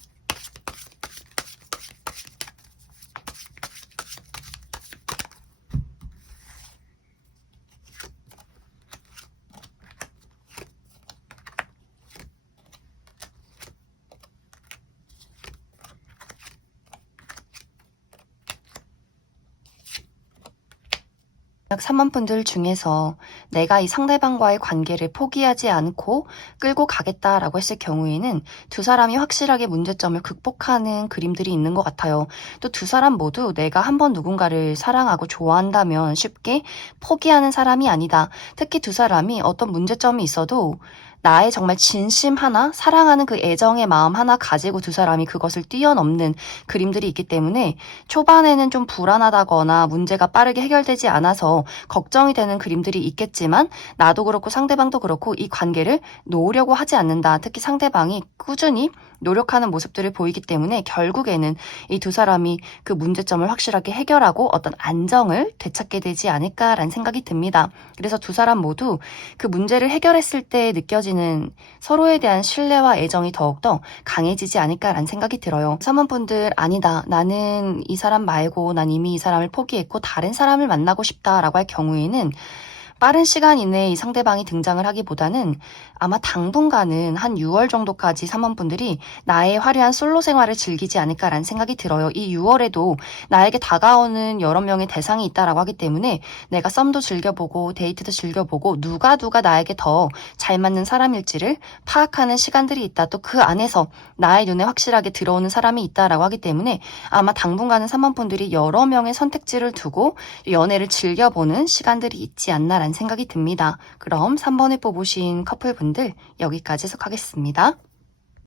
약 3만 분들 중에서 내가 이 상대방과의 관계를 포기하지 않고 끌고 가겠다라고 했을 경우에는 두 사람이 확실하게 문제점을 극복하는 그림들이 있는 것 같아요. 또 두 사람 모두 내가 한번 누군가를 사랑하고 좋아한다면 쉽게 포기하는 사람이 아니다. 특히 두 사람이 어떤 문제점이 있어도 나의 정말 진심 하나, 사랑하는 그 애정의 마음 하나 가지고 두 사람이 그것을 뛰어넘는 그림들이 있기 때문에 초반에는 좀 불안하다거나 문제가 빠르게 해결되지 않아서 걱정이 되는 그림들이 있겠지만 나도 그렇고 상대방도 그렇고 이 관계를 놓으려고 하지 않는다. 특히 상대방이 꾸준히 노력하는 모습들을 보이기 때문에 결국에는 이 두 사람이 그 문제점을 확실하게 해결하고 어떤 안정을 되찾게 되지 않을까라는 생각이 듭니다. 그래서 두 사람 모두 그 문제를 해결했을 때 느껴지는 서로에 대한 신뢰와 애정이 더욱더 강해지지 않을까라는 생각이 들어요. 사모분들 아니다. 나는 이 사람 말고 난 이미 이 사람을 포기했고 다른 사람을 만나고 싶다라고 할 경우에는 빠른 시간 이내에 이 상대방이 등장을 하기보다는 아마 당분간은 한 6월 정도까지 사모분들이 나의 화려한 솔로 생활을 즐기지 않을까라는 생각이 들어요. 이 6월에도 나에게 다가오는 여러 명의 대상이 있다라고 하기 때문에 내가 썸도 즐겨보고 데이트도 즐겨보고 누가 나에게 더 잘 맞는 사람일지를 파악하는 시간들이 있다. 또 그 안에서 나의 눈에 확실하게 들어오는 사람이 있다라고 하기 때문에 아마 당분간은 사모분들이 여러 명의 선택지를 두고 연애를 즐겨보는 시간들이 있지 않나라는 생각이 듭니다. 그럼 3번에 뽑으신 커플분들 여기까지 해석하겠습니다.